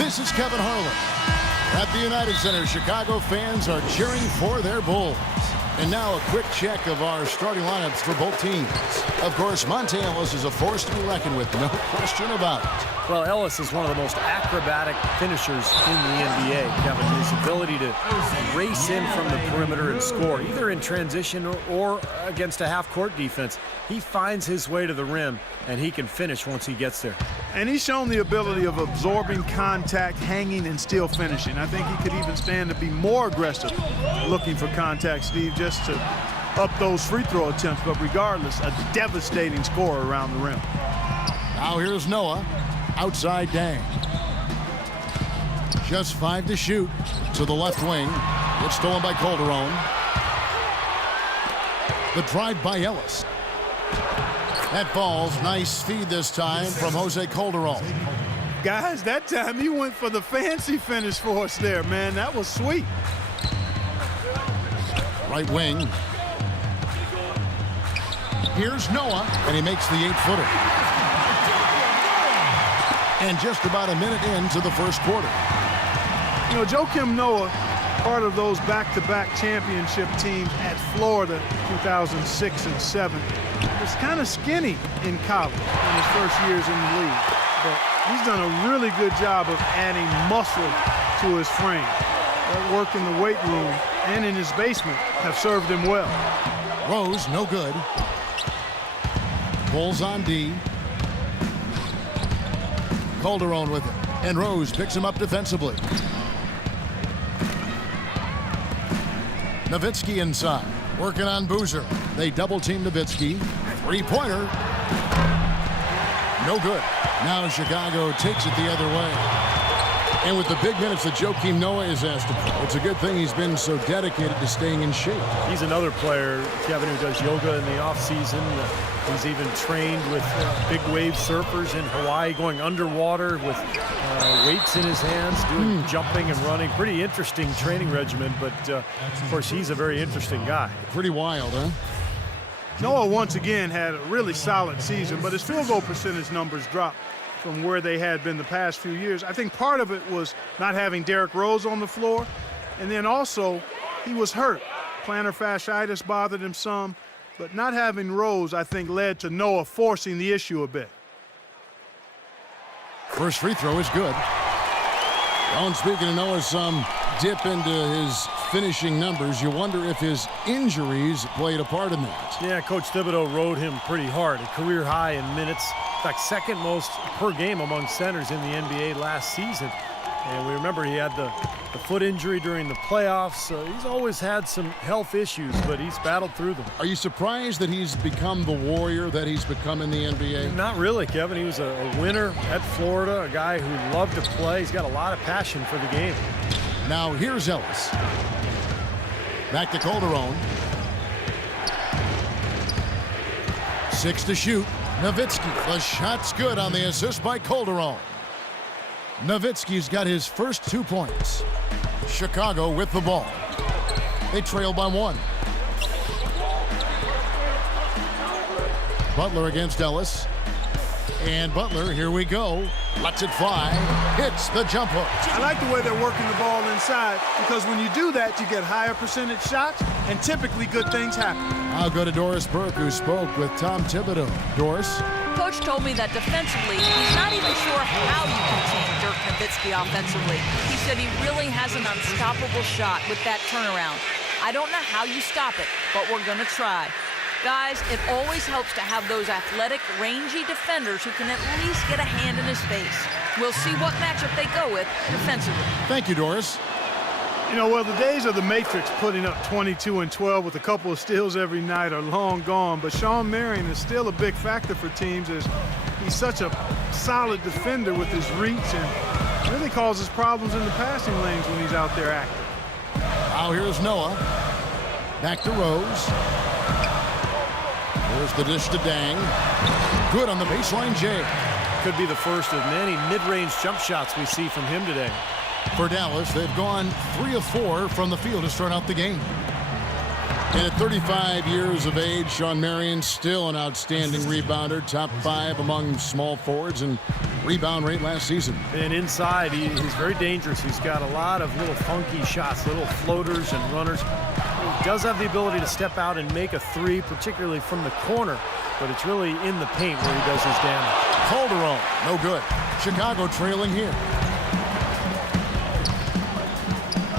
This is Kevin Harlan. At the United Center, Chicago fans are cheering for their Bulls. And now a quick check of our starting lineups for both teams. Of course, Monte Ellis is a force to be reckoned with, no question about it. Well, Ellis is one of the most acrobatic finishers in the NBA, Kevin. His ability to race in from the perimeter and score, either in transition or against a half-court defense. He finds his way to the rim, and he can finish once he gets there. And he's shown the ability of absorbing contact, hanging, and still finishing. I think he could even stand to be more aggressive looking for contact, Steve, just to up those free throw attempts. But regardless, a devastating scorer around the rim. Now here's Noah. Outside Dang. Just 5 to shoot to the left wing. It's stolen by Calderon. The drive by Ellis. That falls. Nice feed this time from Jose Calderon. Guys, that time he went for the fancy finish for us there, man. That was sweet. Right wing. Here's Noah, and he makes the 8-footer. And just about a minute into the first quarter. You know, Joakim Noah, part of those back-to-back championship teams at Florida, 2006 and 7, was kind of skinny in college in his first years in the league. But he's done a really good job of adding muscle to his frame. That work in the weight room and in his basement have served him well. Rose, no good. Bulls on D. Calderon with it. And Rose picks him up defensively. Nowitzki inside. Working on Boozer. They double-team Nowitzki. Three-pointer. No good. Now Chicago takes it the other way. And with the big minutes that Joakim Noah is asked to play, it's a good thing he's been so dedicated to staying in shape. He's another player, Kevin, who does yoga in the offseason. He's even trained with big wave surfers in Hawaii, going underwater with weights in his hands, doing jumping and running. Pretty interesting training regimen, but of course, he's a very interesting guy. Pretty wild, huh? Noah once again had a really solid season, but his field goal percentage numbers dropped from where they had been the past few years. I think part of it was not having Derrick Rose on the floor, and then also he was hurt. Plantar fasciitis bothered him some, but not having Rose, I think, led to Noah forcing the issue a bit. First free throw is good. Well, speaking of Noah, some dip into his finishing numbers. You wonder if his injuries played a part in that. Yeah, Coach Thibodeau rode him pretty hard. A career high in minutes. In fact, second most per game among centers in the NBA last season. And we remember he had the foot injury during the playoffs. So he's always had some health issues, but he's battled through them. Are you surprised that he's become the warrior that he's become in the NBA? Not really, Kevin. He was a winner at Florida, a guy who loved to play. He's got a lot of passion for the game. Now here's Ellis. Back to Calderon. 6 to shoot. Nowitzki. The shot's good on the assist by Calderon. Nowitzki's got his first 2 points. Chicago with the ball. They trail by 1. Butler against Ellis. And Butler, here we go. Lets it fly. Hits the jump hook. I like the way they're working the ball inside, because when you do that, you get higher percentage shots, and typically good things happen. I'll go to Doris Burke, who spoke with Tom Thibodeau. Doris? Coach told me that defensively, he's not even sure how you can change Dirk Nowitzki offensively. He said he really has an unstoppable shot with that turnaround. I don't know how you stop it, but we're going to try. Guys, it always helps to have those athletic, rangy defenders who can at least get a hand in his face. We'll see what matchup they go with defensively. Thank you, Doris. You know, well, the days of the Matrix putting up 22 and 12 with a couple of steals every night are long gone, but Shawn Marion is still a big factor for teams as he's such a solid defender with his reach and really causes problems in the passing lanes when he's out there active. Now here's Noah. Back to Rose. There's the dish to Dang. Good on the baseline, Jay. Could be the first of many mid-range jump shots we see from him today. For Dallas, they've gone 3 of 4 from the field to start out the game. And at 35 years of age, Shawn Marion still an outstanding rebounder, top 5 among small forwards, and rebound rate last season. And inside, he's very dangerous. He's got a lot of little funky shots, little floaters and runners. He does have the ability to step out and make a three, particularly from the corner, but it's really in the paint where he does his damage. Calderon, no good. Chicago trailing here.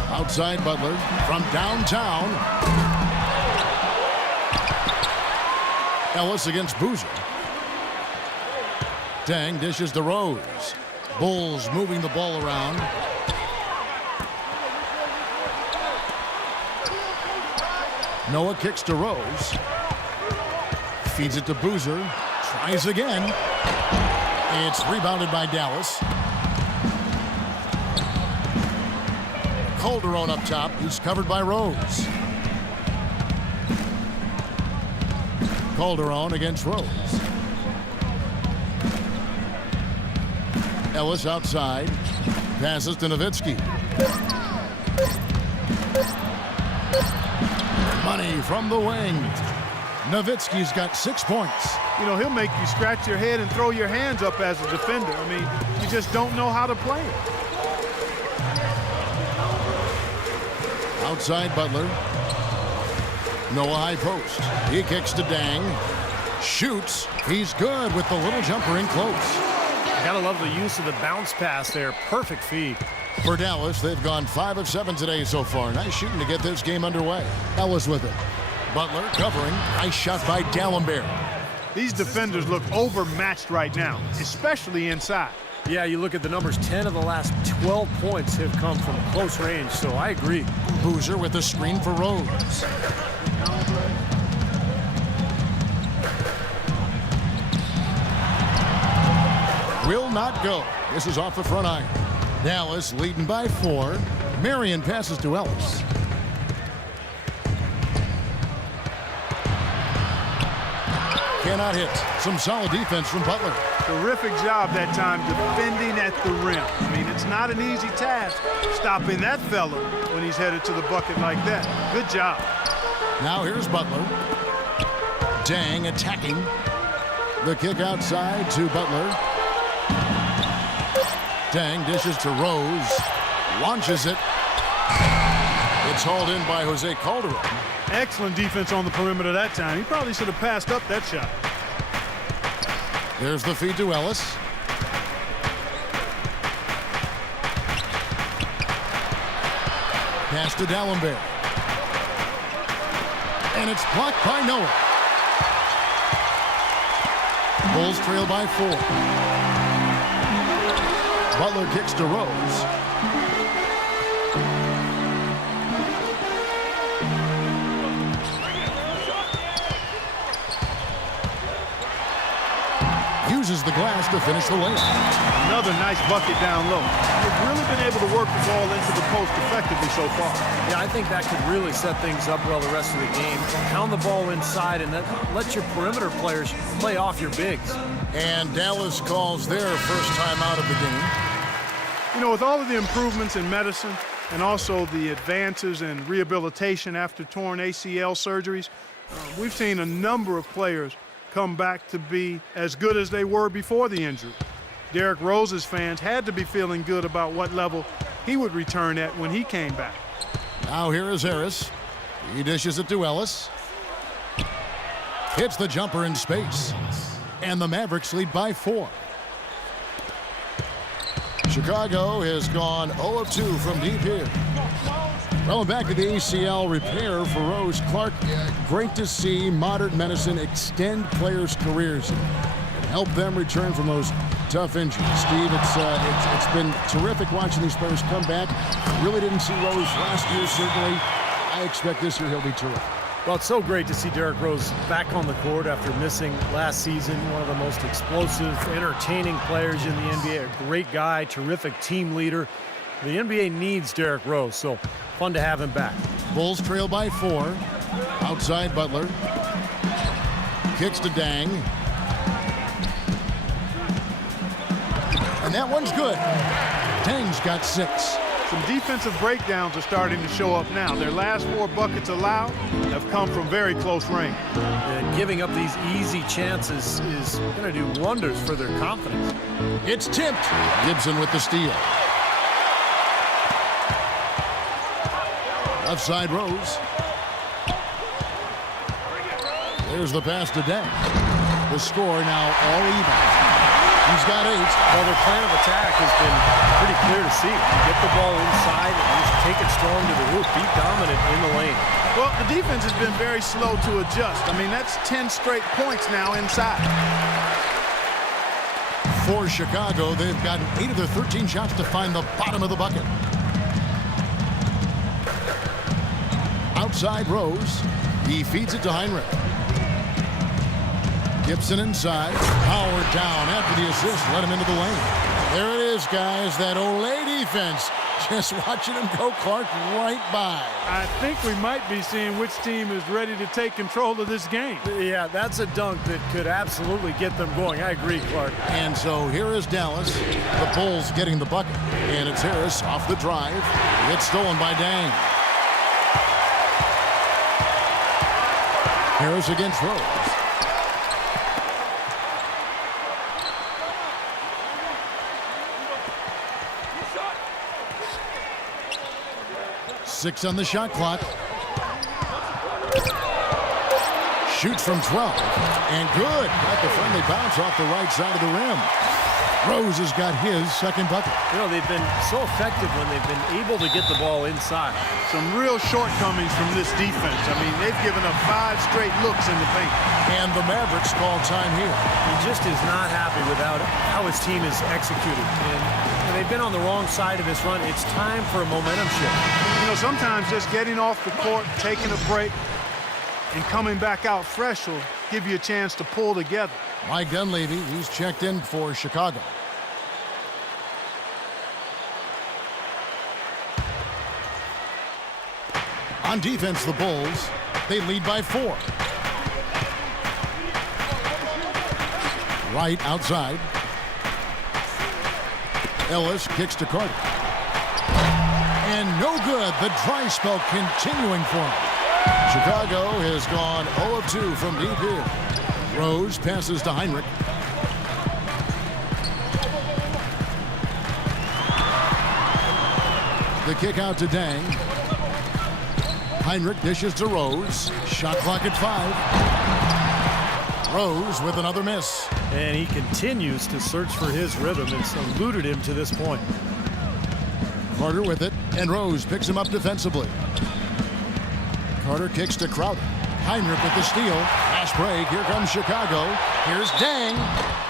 Outside Butler from downtown. Ellis against Boozer. Dang dishes to Rose. Bulls moving the ball around. Noah kicks to Rose. Feeds it to Boozer. Tries again. It's rebounded by Dallas. Calderon up top. He's covered by Rose. Calderon against Rose. Ellis outside. Passes to Nowitzki. Money from the wing. Nowitzki's got 6 points. You know, he'll make you scratch your head and throw your hands up as a defender. I mean, you just don't know how to play it. Outside Butler. Noah high post. He kicks to Dang. Shoots. He's good with the little jumper in close. Gotta love the use of the bounce pass there. Perfect feed. For Dallas, they've gone 5 of 7 today so far. Nice shooting to get this game underway. Ellis with it. Butler covering. Nice shot by Dallenberg. These defenders look overmatched right now, especially inside. Yeah, you look at the numbers, 10 of the last 12 points have come from close range, so I agree. Boozer with the screen for Rose. Will not go. This is off the front iron. Dallas leading by 4. Marion passes to Ellis. Cannot hit. Some solid defense from Butler. Terrific job that time defending at the rim. I mean, it's not an easy task stopping that fella when he's headed to the bucket like that. Good job. Now here's Butler. Dang attacking. The kick outside to Butler. Dang dishes to Rose. Launches it. It's hauled in by Jose Calderon. Excellent defense on the perimeter that time. He probably should have passed up that shot. There's the feed to Ellis. Pass to Dallenberg. And it's blocked by Noah. Bulls trail by 4. Butler kicks to Rose. Uses the glass to finish the layup. Another nice bucket down low. They've really been able to work the ball into the post effectively so far. Yeah, I think that could really set things up well the rest of the game. Pound the ball inside and let your perimeter players play off your bigs. And Dallas calls their first time out of the game. You know, with all of the improvements in medicine and also the advances in rehabilitation after torn ACL surgeries, we've seen a number of players come back to be as good as they were before the injury. Derrick Rose's fans had to be feeling good about what level he would return at when he came back. Now here is Harris. He dishes it to Ellis. Hits the jumper in space. And the Mavericks lead by 4. Chicago has gone 0 of 2 from deep here. Well, back to the ACL repair for Rose Clark. Great to see modern medicine extend players' careers and help them return from those tough injuries. Steve, it's been terrific watching these players come back. Really didn't see Rose last year, certainly. I expect this year he'll be terrific. Well, it's so great to see Derrick Rose back on the court after missing last season. One of the most explosive, entertaining players in the NBA. A great guy, terrific team leader. The NBA needs Derrick Rose, so fun to have him back. Bulls trail by 4. Outside Butler. Kicks to Dang. And that one's good. Dang's got 6. Some defensive breakdowns are starting to show up now. Their last 4 buckets allowed have come from very close range. And giving up these easy chances is going to do wonders for their confidence. It's tipped. Gibson with the steal. Left side Rose. There's the pass to Deng. The score now all even. He's got 8. Well, their plan of attack has been pretty clear to see. Get the ball inside and just take it strong to the hoop. Be dominant in the lane. Well, the defense has been very slow to adjust. I mean, that's 10 straight points now inside. For Chicago, they've gotten 8 of their 13 shots to find the bottom of the bucket. Outside Rose. He feeds it to Heinrich. Gibson inside. Howard down after the assist. Let him into the lane. There it is, guys. That Olay defense. Just watching him go, Clark, right by. I think we might be seeing which team is ready to take control of this game. Yeah, that's a dunk that could absolutely get them going. I agree, Clark. And so here is Dallas. The Bulls getting the bucket. And it's Harris off the drive. It's stolen by Deng. Harris against Rose. Six on the shot clock. Shoots from 12. And good. Got the friendly bounce off the right side of the rim. Rose has got his second bucket. You know, they've been so effective when they've been able to get the ball inside. Some real shortcomings from this defense. I mean, they've given up 5 straight looks in the paint. And the Mavericks call time here. He just is not happy with how his team is executed. And they've been on the wrong side of this run. It's time for a momentum shift. You know, sometimes just getting off the court, taking a break, and coming back out fresh will give you a chance to pull together. Mike Dunleavy, he's checked in for Chicago. On defense, the Bulls, they lead by 4. Right outside. Ellis kicks to Carter. And no good. The dry spell continuing for him. Chicago has gone 0 of 2 from deep here. Rose passes to Heinrich. The kick out to Deng. Heinrich dishes to Rose. Shot clock at 5. Rose with another miss. And he continues to search for his rhythm. It's eluded him to this point. Carter with it, and Rose picks him up defensively. Carter kicks to Crowder. Heinrich with the steal. Fast break. Here comes Chicago. Here's Deng.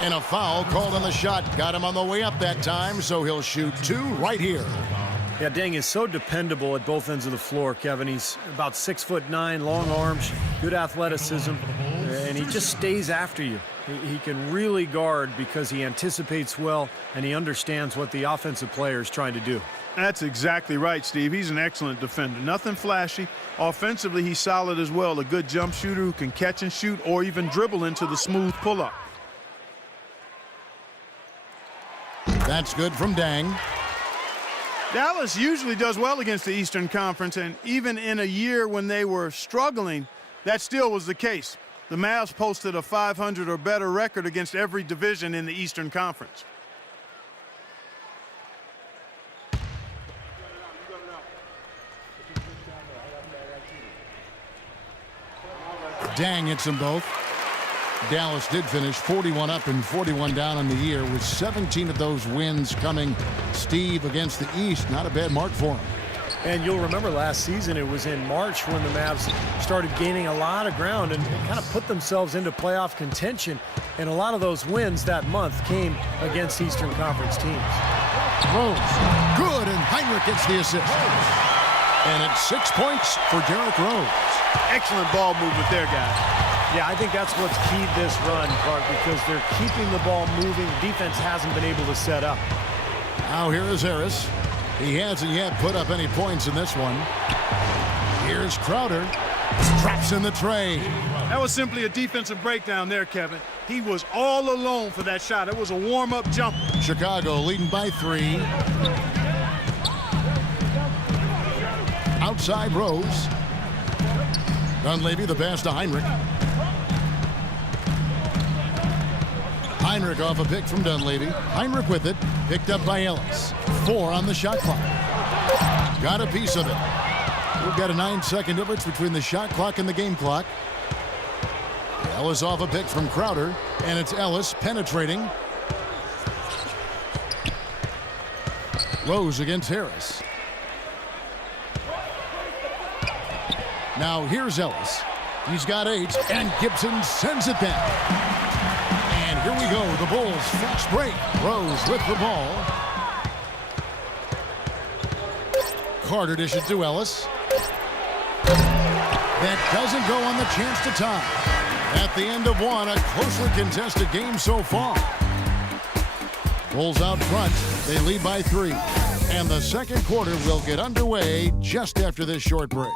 And a foul called on the shot. Got him on the way up that time, so he'll shoot 2 right here. Yeah, Deng is so dependable at both ends of the floor, Kevin. He's about 6'9", long arms, good athleticism, and he just stays after you. He can really guard because he anticipates well and he understands what the offensive player is trying to do. That's exactly right, Steve. He's an excellent defender. Nothing flashy. Offensively, he's solid as well. A good jump shooter who can catch and shoot or even dribble into the smooth pull-up. That's good from Deng. Dallas usually does well against the Eastern Conference, and even in a year when they were struggling, that still was the case. The Mavs posted a 500 or better record against every division in the Eastern Conference. Deng hits them both. Dallas did finish 41 up and 41 down on the year, with 17 of those wins coming, Steve, against the East. Not a bad mark for him. And you'll remember last season, it was in March when the Mavs started gaining a lot of ground and kind of put themselves into playoff contention. And a lot of those wins that month came against Eastern Conference teams. Rose, good, and Heinrich gets the assist. And it's 6 points for Derrick Rose. Excellent ball movement there, guys. Yeah, I think that's what's keyed this run, Clark, because they're keeping the ball moving. The defense hasn't been able to set up. Now here is Harris. He hasn't yet put up any points in this one. Here's Crowder. Drops in the tray. That was simply a defensive breakdown there, Kevin. He was all alone for that shot. It was a warm-up jumper. Chicago leading by 3. Outside Rose. Dunleavy the pass to Heinrich. Heinrich off a pick from Dunleavy. Heinrich with it, picked up by Ellis. 4 on the shot clock. Got a piece of it. We've got a 9-second difference between the shot clock and the game clock. Ellis off a pick from Crowder, and it's Ellis penetrating. Rose against Harris. Now here's Ellis. He's got 8, and Gibson sends it back. And here we go, the Bulls fast break. Rose with the ball. Carter dishes to Ellis. That doesn't go on the chance to tie. At the end of one, a closely contested game so far. Bulls out front. They lead by 3. And the second quarter will get underway just after this short break.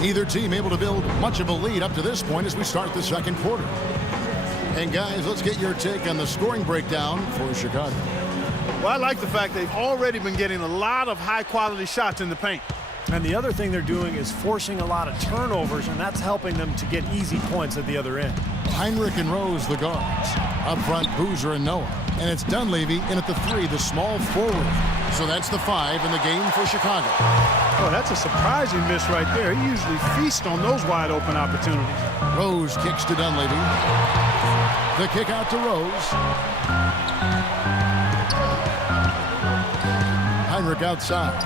Neither team able to build much of a lead up to this point as we start the second quarter. And guys, let's get your take on the scoring breakdown for Chicago. Well, I like the fact they've already been getting a lot of high-quality shots in the paint. And the other thing they're doing is forcing a lot of turnovers, and that's helping them to get easy points at the other end. Heinrich and Rose, the guards. Up front, Boozer and Noah. And it's Dunleavy in at the 3, the small forward. So that's the 5 in the game for Chicago. Oh, that's a surprising miss right there. He usually feasts on those wide-open opportunities. Rose kicks to Dunleavy. The kick out to Rose. Heinrich outside.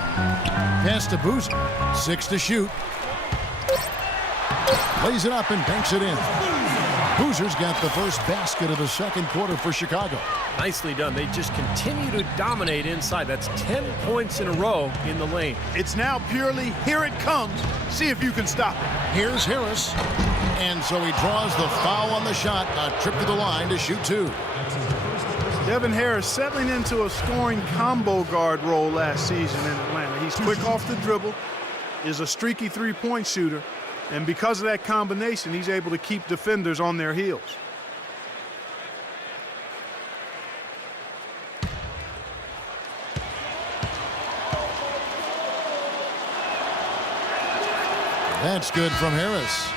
Pass to Boozer. 6 to shoot. Lays it up and banks it in. Boozer's got the first basket of the second quarter for Chicago. Nicely done. They just continue to dominate inside. That's 10 points in a row in the lane. It's now purely, here it comes. See if you can stop it. Here's Harris. And so he draws the foul on the shot. A trip to the line to shoot 2. Devin Harris settling into a scoring combo guard role last season in Atlanta. He's quick off the dribble, is a streaky three-point shooter, and because of that combination, he's able to keep defenders on their heels. That's good from Harris.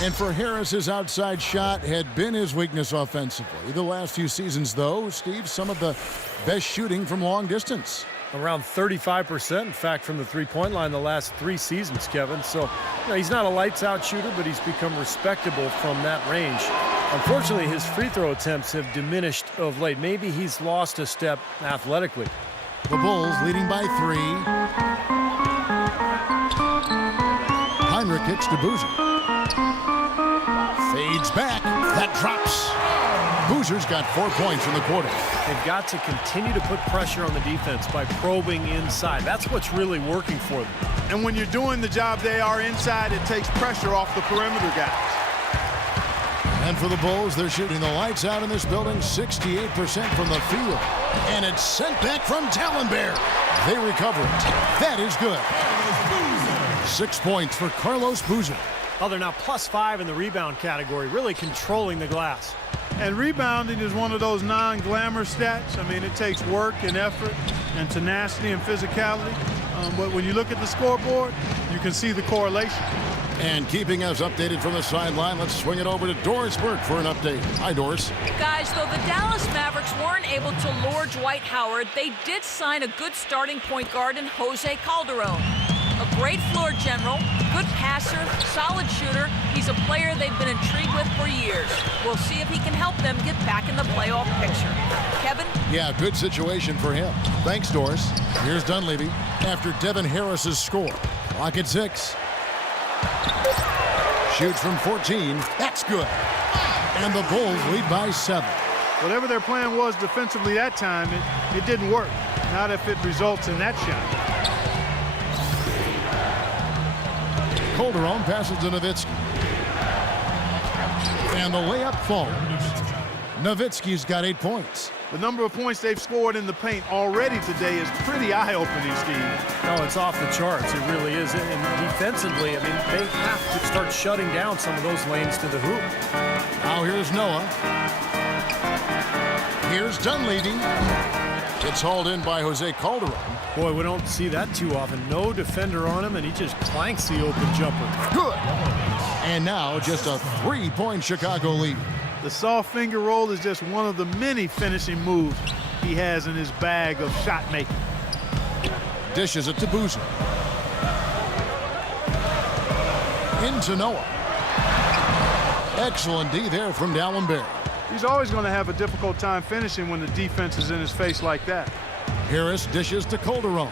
And for Harris, his outside shot had been his weakness offensively. The last few seasons, though, Steve, some of the best shooting from long distance. Around 35%, in fact, from the three-point line the last 3 seasons, Kevin. So, he's not a lights-out shooter, but he's become respectable from that range. Unfortunately, his free throw attempts have diminished of late. Maybe he's lost a step athletically. The Bulls leading by 3. Heinrich kicks to Boozer. Fades back. That drops. Boozer's got 4 points in the quarter. They've got to continue to put pressure on the defense by probing inside. That's what's really working for them. And when you're doing the job they are inside, it takes pressure off the perimeter guys. And for the Bulls, they're shooting the lights out in this building, 68% from the field. And it's sent back from Tallenbear. They recover it. That is good. 6 points for Carlos Boozer. Oh, they're now +5 in the rebound category, really controlling the glass. And rebounding is one of those non-glamour stats. I mean, it takes work and effort and tenacity and physicality. But when you look at the scoreboard, you can see the correlation. And keeping us updated from the sideline, let's swing it over to Doris Burke for an update. Hi, Doris. Guys, though the Dallas Mavericks weren't able to lure Dwight Howard, they did sign a good starting point guard in Jose Calderon. A great floor general, good passer, solid shooter. He's a player they've been intrigued with for years. We'll see if he can help them get back in the playoff picture. Kevin? Yeah, good situation for him. Thanks, Doris. Here's Dunleavy after Devin Harris's score. Clock at 6. Shoots from 14. That's good. And the Bulls lead by 7. Whatever their plan was defensively that time, it didn't work. Not if it results in that shot. Calderon passes to Nowitzki. And the layup falls. Nowitzki's got 8 points. The number of points they've scored in the paint already today is pretty eye-opening, Steve. No, it's off the charts. It really is. And defensively, I mean, they have to start shutting down some of those lanes to the hoop. Now here's Noah. Here's Dunleavy. It's hauled in by Jose Calderon. Boy, we don't see that too often. No defender on him, and he just clanks the open jumper. Good. And now just a 3-point Chicago lead. The soft finger roll is just one of the many finishing moves he has in his bag of shot making. Dishes it to Boozer. Into Noah. Excellent D there from Dallenberg. He's always going to have a difficult time finishing when the defense is in his face like that. Harris dishes to Calderon.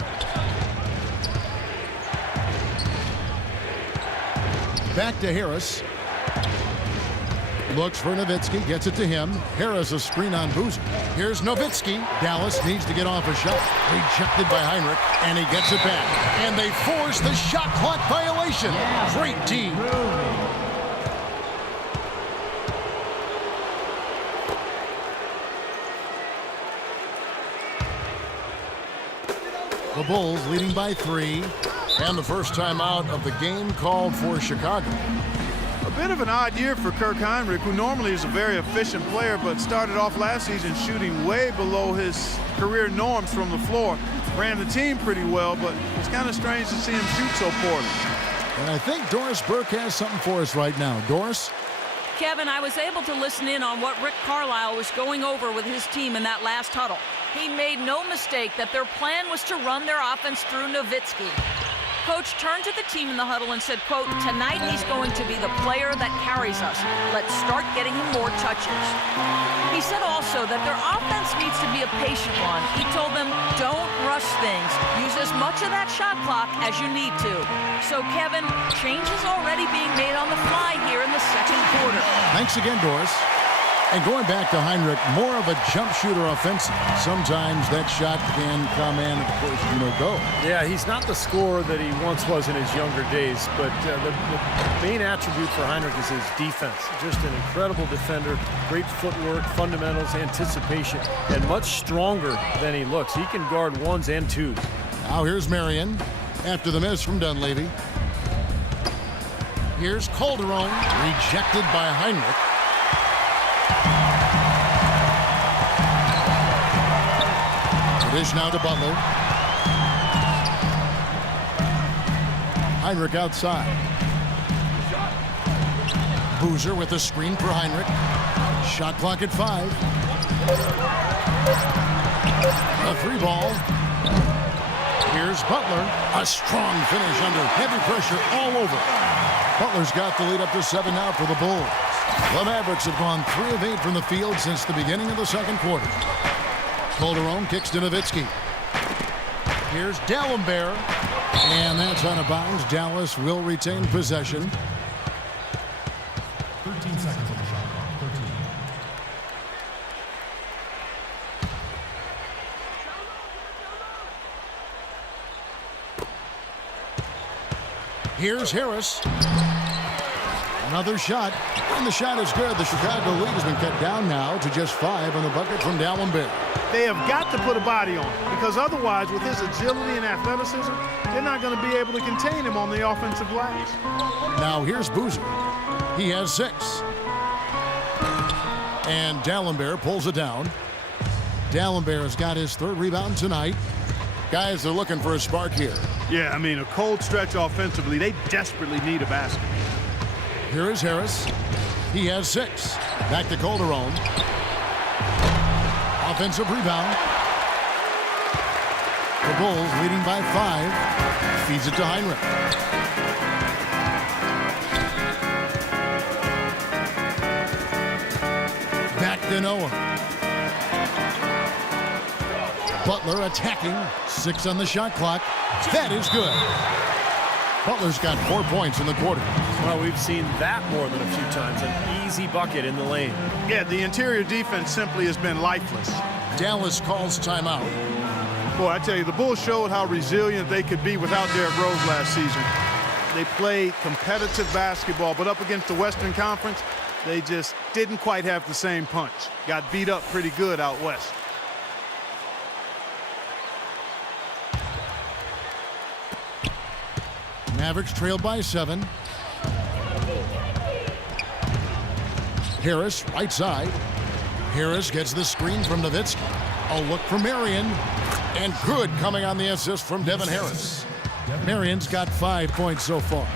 Back to Harris. Looks for Nowitzki, gets it to him. Harris a screen on Boozer. Here's Nowitzki. Dallas needs to get off a shot. Rejected by Heinrich, and he gets it back. And they force the shot clock violation. Great D. The Bulls leading by 3. And the first timeout of the game called for Chicago. A bit of an odd year for Kirk Heinrich, who normally is a very efficient player, but started off last season shooting way below his career norms from the floor. Ran the team pretty well, but it's kind of strange to see him shoot so poorly. And I think Doris Burke has something for us right now. Doris? Kevin, I was able to listen in on what Rick Carlisle was going over with his team in that last huddle. He made no mistake that their plan was to run their offense through Nowitzki. Coach turned to the team in the huddle and said, quote, "Tonight he's going to be the player that carries us. Let's start getting him more touches." He said also that their offense needs to be a patient one. He told them, don't rush things. Use as much of that shot clock as you need to. So, Kevin, change is already being made on the fly here in the second quarter. Thanks again, Doris. And going back to Heinrich, more of a jump shooter offensive. Sometimes that shot can come in, of course, go. Yeah, he's not the scorer that he once was in his younger days, but the main attribute for Heinrich is his defense. Just an incredible defender, great footwork, fundamentals, anticipation, and much stronger than he looks. He can guard ones and twos. Now here's Marion after the miss from Dunleavy. Here's Calderon, rejected by Heinrich. Dish now to Butler. Heinrich outside. Boozer with a screen for Heinrich. Shot clock at 5. A 3 ball. Here's Butler. A strong finish under heavy pressure all over. Butler's got the lead up to 7 now for the Bulls. The Mavericks have gone 3 of 8 from the field since the beginning of the second quarter. Calderon kicks to Nowitzki. Here's Dallenberg. And that's out of bounds. Dallas will retain possession. 13 seconds on the shot clock. 13. Here's Harris. Another shot. And the shot is good. The Chicago lead has been cut down now to just 5 on the bucket from Dallenberg. They have got to put a body on him, because otherwise, with his agility and athleticism, they're not going to be able to contain him on the offensive glass. Now here's Boozer. He has 6. And Dallenberg pulls it down. Dallenberg has got his 3rd rebound tonight. Guys, they're looking for a spark here. Yeah, I mean, a cold stretch offensively. They desperately need a basket. Here is Harris. He has 6. Back to Calderon. Offensive rebound. The Bulls leading by 5. Feeds it to Heinrich. Back to Noah. Butler attacking. 6 on the shot clock. That is good. Butler's got 4 points in the quarter. Well, we've seen that more than a few times. An easy bucket in the lane. Yeah, the interior defense simply has been lifeless. Dallas calls timeout. Boy, I tell you, the Bulls showed how resilient they could be without Derrick Rose last season. They played competitive basketball, but up against the Western Conference, they just didn't quite have the same punch. Got beat up pretty good out west. Mavericks trailed by 7. Harris, right side. Harris gets the screen from Nowitzki. A look for Marion. And good coming on the assist from Devin Harris. Marion's got 5 points so far.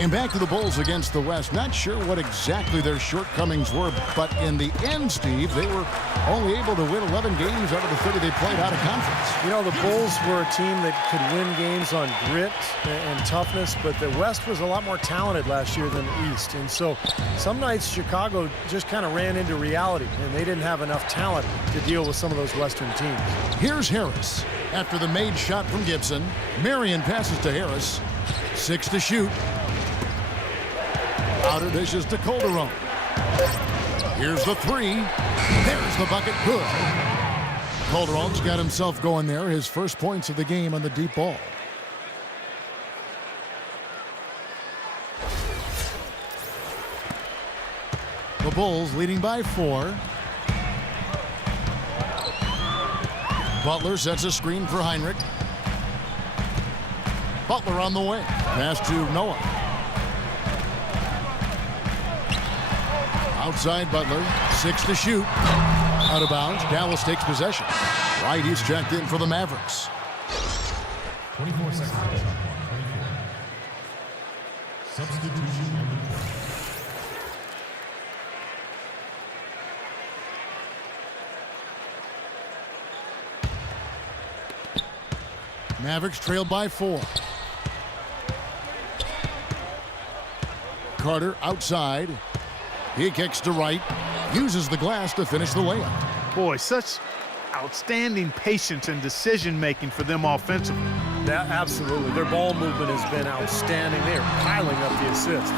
And back to the Bulls against the West. Not sure what exactly their shortcomings were, but in the end, Steve, they were only able to win 11 games out of the 30 they played out of conference. You know, the Bulls were a team that could win games on grit and toughness, but the West was a lot more talented last year than the East. And so some nights Chicago just kind of ran into reality, and they didn't have enough talent to deal with some of those Western teams. Here's Harris. After the made shot from Gibson, Marion passes to Harris. 6 to shoot. Outer dishes to Calderon. Here's the 3. There's the bucket. Good. Calderon's got himself going there. His first points of the game on the deep ball. The Bulls leading by 4. Butler sets a screen for Heinrich. Butler on the wing. Pass to Noah. Outside Butler, 6 to shoot. Out of bounds, Dallas takes possession. Wright is checked in for the Mavericks. 24 seconds. 24. Substitution on the court. Mavericks trailed by 4. Carter outside. He kicks to Wright. Uses the glass to finish the layup. Boy, such outstanding patience and decision-making for them offensively. Yeah, absolutely. Their ball movement has been outstanding. They are piling up the assists.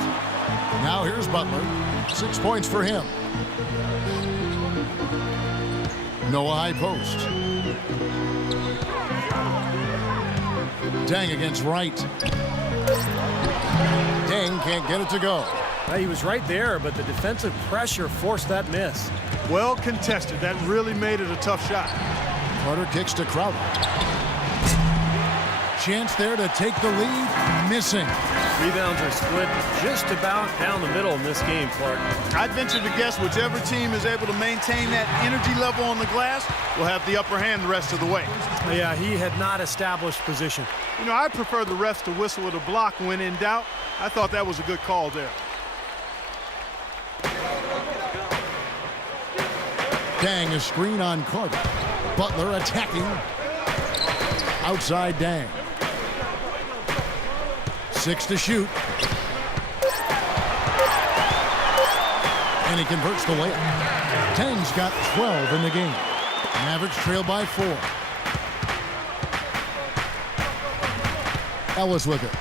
Now here's Butler. 6 points for him. Noah high post. Dang against Wright. Dang can't get it to go. Well, he was right there, but the defensive pressure forced that miss. Well contested. That really made it a tough shot. Carter kicks to Crowder. Chance there to take the lead. Missing. Rebounds are split just about down the middle in this game, Clark. I'd venture to guess whichever team is able to maintain that energy level on the glass will have the upper hand the rest of the way. Yeah, he had not established position. You know, I prefer the refs to whistle with a block when in doubt. I thought that was a good call there. Dang a screen on Carter. Butler attacking. Outside Dang. 6 to shoot. And he converts the layup. Dang's got 12 in the game. Mavericks trail by 4. Ellis with it.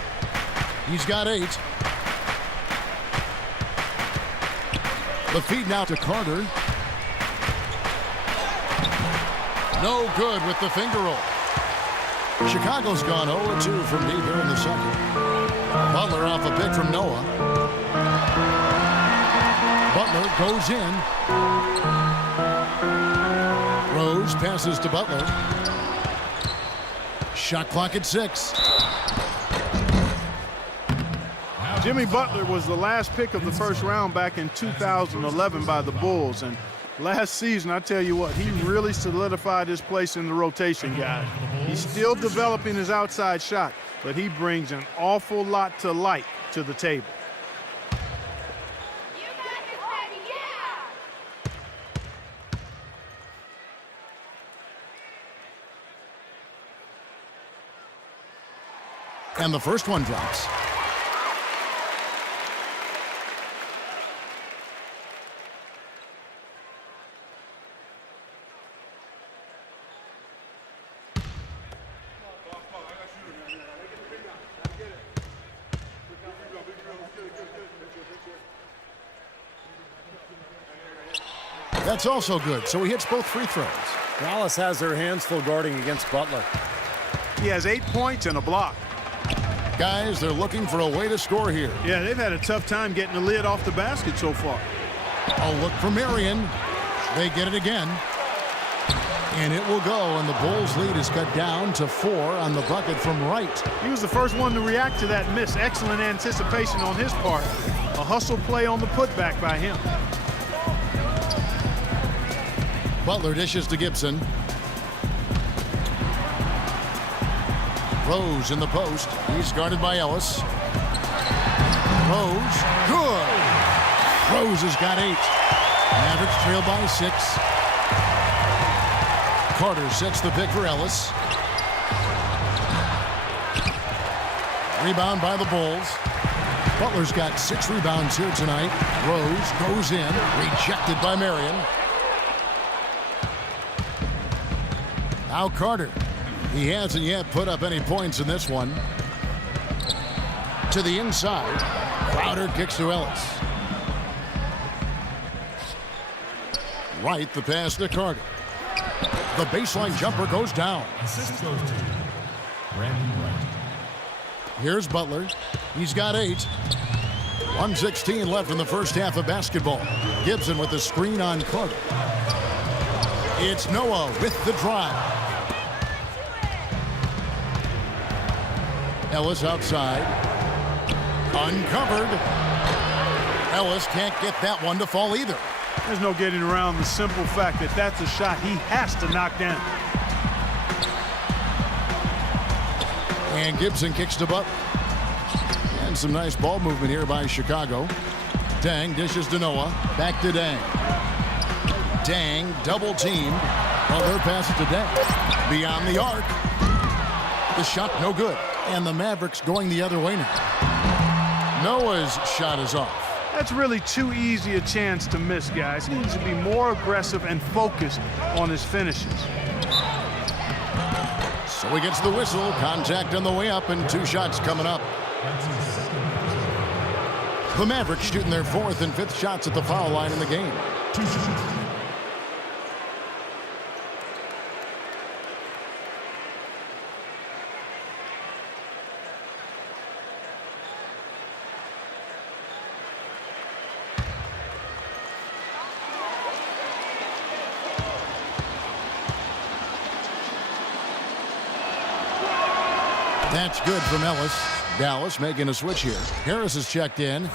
He's got 8. The feed now to Carter. No good with the finger roll. Chicago's gone 0-2 from deep here in the second. Butler off a pick from Noah. Butler goes in. Rose passes to Butler. Shot clock at 6. Jimmy Butler was the last pick of the first round back in 2011 by the Bulls. And last season, I tell you what, he really solidified his place in the rotation, guys. He's still developing his outside shot, but he brings an awful lot to light to the table. And the first one drops. That's also good, so he hits both free throws. Dallas has their hands full guarding against Butler. He has 8 points and a block. Guys, they're looking for a way to score here. Yeah, they've had a tough time getting the lid off the basket so far. A look for Marion. They get it again. And it will go, and the Bulls' lead is cut down to 4 on the bucket from Wright. He was the first one to react to that miss. Excellent anticipation on his part. A hustle play on the putback by him. Butler dishes to Gibson. Rose in the post. He's guarded by Ellis. Rose, good. Rose has got 8. Mavericks trail by 6. Carter sets the pick for Ellis. Rebound by the Bulls. Butler's got 6 rebounds here tonight. Rose goes in, rejected by Marion. Now Carter. He hasn't yet put up any points in this one. To the inside. Crowder kicks to Ellis. Right, the pass to Carter. The baseline jumper goes down. Assist goes to Brandon Wright. Here's Butler. He's got 8. 1:16 left in the first half of basketball. Gibson with the screen on Carter. It's Noah with the drive. Ellis outside. Uncovered. Ellis can't get that one to fall either. There's no getting around the simple fact that that's a shot he has to knock down. And Gibson kicks to Butler. And some nice ball movement here by Chicago. Dang dishes to Noah. Back to Dang. Dang double team. Well, their pass it to Dang. Beyond the arc. The shot no good. And the Mavericks going the other way now. Noah's shot is off. That's really too easy a chance to miss, guys. He needs to be more aggressive and focused on his finishes. So he gets the whistle. Contact on the way up and 2 shots coming up. The Mavericks shooting their 4th and 5th shots at the foul line in the game. 2 shots. That's good from Ellis. Dallas making a switch here. Harris is checked in.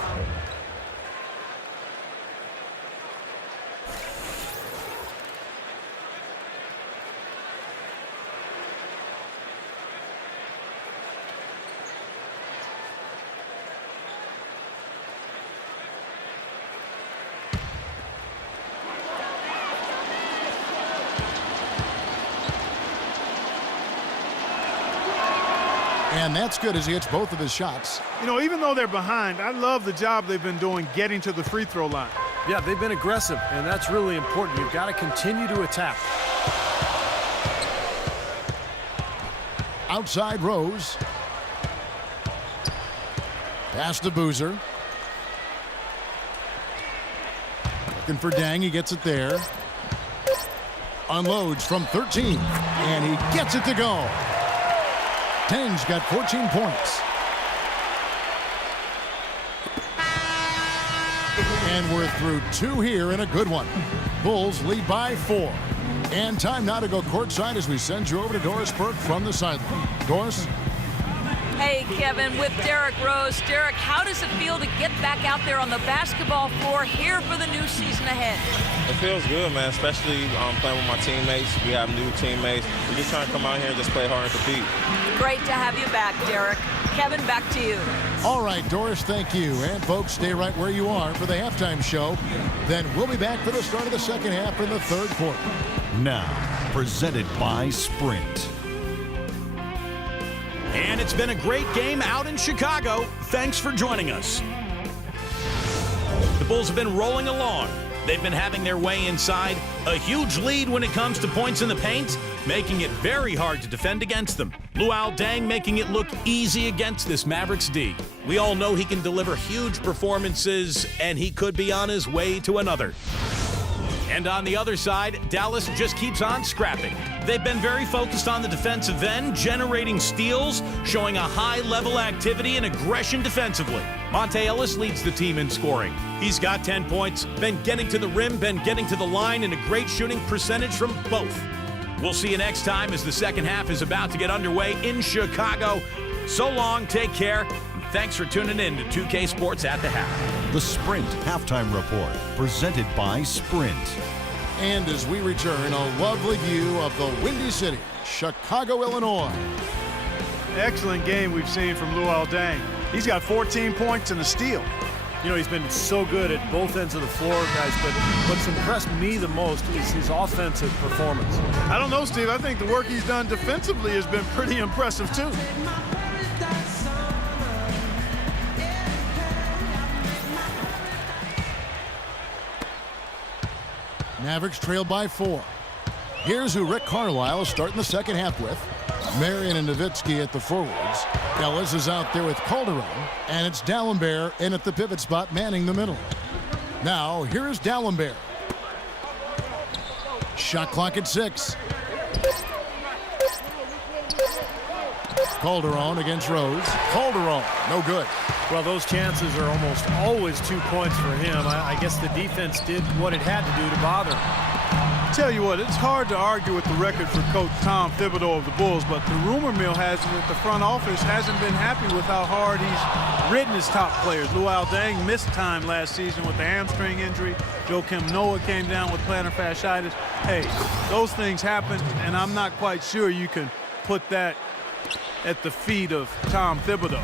And that's good as he hits both of his shots. You know, even though they're behind, I love the job they've been doing getting to the free throw line. Yeah, they've been aggressive, and that's really important. You've got to continue to attack. Outside Rose. Pass to Boozer. Looking for Dang. He gets it there. Unloads from 13. And he gets it to go. Dang's got 14 points. And we're through 2 here in a good one. Bulls lead by 4. And time now to go courtside as we send you over to Doris Burke from the sideline. Doris? Hey, Kevin, with Derrick Rose. Derrick, how does it feel to get back out there on the basketball floor here for the new season ahead? It feels good, man, especially playing with my teammates. We have new teammates. We're just trying to come out here and just play hard and compete. Great to have you back, Derrick. Kevin, back to you. All right, Doris, thank you. And folks, stay right where you are for the halftime show. Then we'll be back for the start of the second half in the 3rd quarter. Now, presented by Sprint. And it's been a great game out in Chicago. Thanks for joining us. The Bulls have been rolling along. They've been having their way inside. A huge lead when it comes to points in the paint, making it very hard to defend against them. Luol Deng making it look easy against this Mavericks D. We all know he can deliver huge performances, and he could be on his way to another. And on the other side, Dallas just keeps on scrapping. They've been very focused on the defensive end, generating steals, showing a high-level activity and aggression defensively. Monte Ellis leads the team in scoring. He's got 10 points, been getting to the rim, been getting to the line, and a great shooting percentage from both. We'll see you next time as the second half is about to get underway in Chicago. So long, take care, and thanks for tuning in to 2K Sports at the Half. The Sprint Halftime Report, presented by Sprint. And as we return, a lovely view of the Windy City, Chicago, Illinois. Excellent game we've seen from Luol Deng. He's got 14 points and a steal. You know, he's been so good at both ends of the floor, guys, but what's impressed me the most is his offensive performance. I don't know, Steve. I think the work he's done defensively has been pretty impressive, too. Mavericks trail by 4. Here's who Rick Carlisle is starting the second half with. Marion and Nowitzki at the forwards. Ellis is out there with Calderon, and it's Dallenberg in at the pivot spot manning the middle. Now, here's Dallenberg. Shot clock at 6. Calderon against Rose. Calderon, no good. Well, those chances are almost always 2 points for him. I guess the defense did what it had to do to bother him. Tell you what, it's hard to argue with the record for Coach Tom Thibodeau of the Bulls, but the rumor mill has it that the front office hasn't been happy with how hard he's ridden his top players. Luol Deng missed time last season with the hamstring injury. Joakim Noah came down with plantar fasciitis. Hey, those things happen, and I'm not quite sure you can put that at the feet of Tom Thibodeau.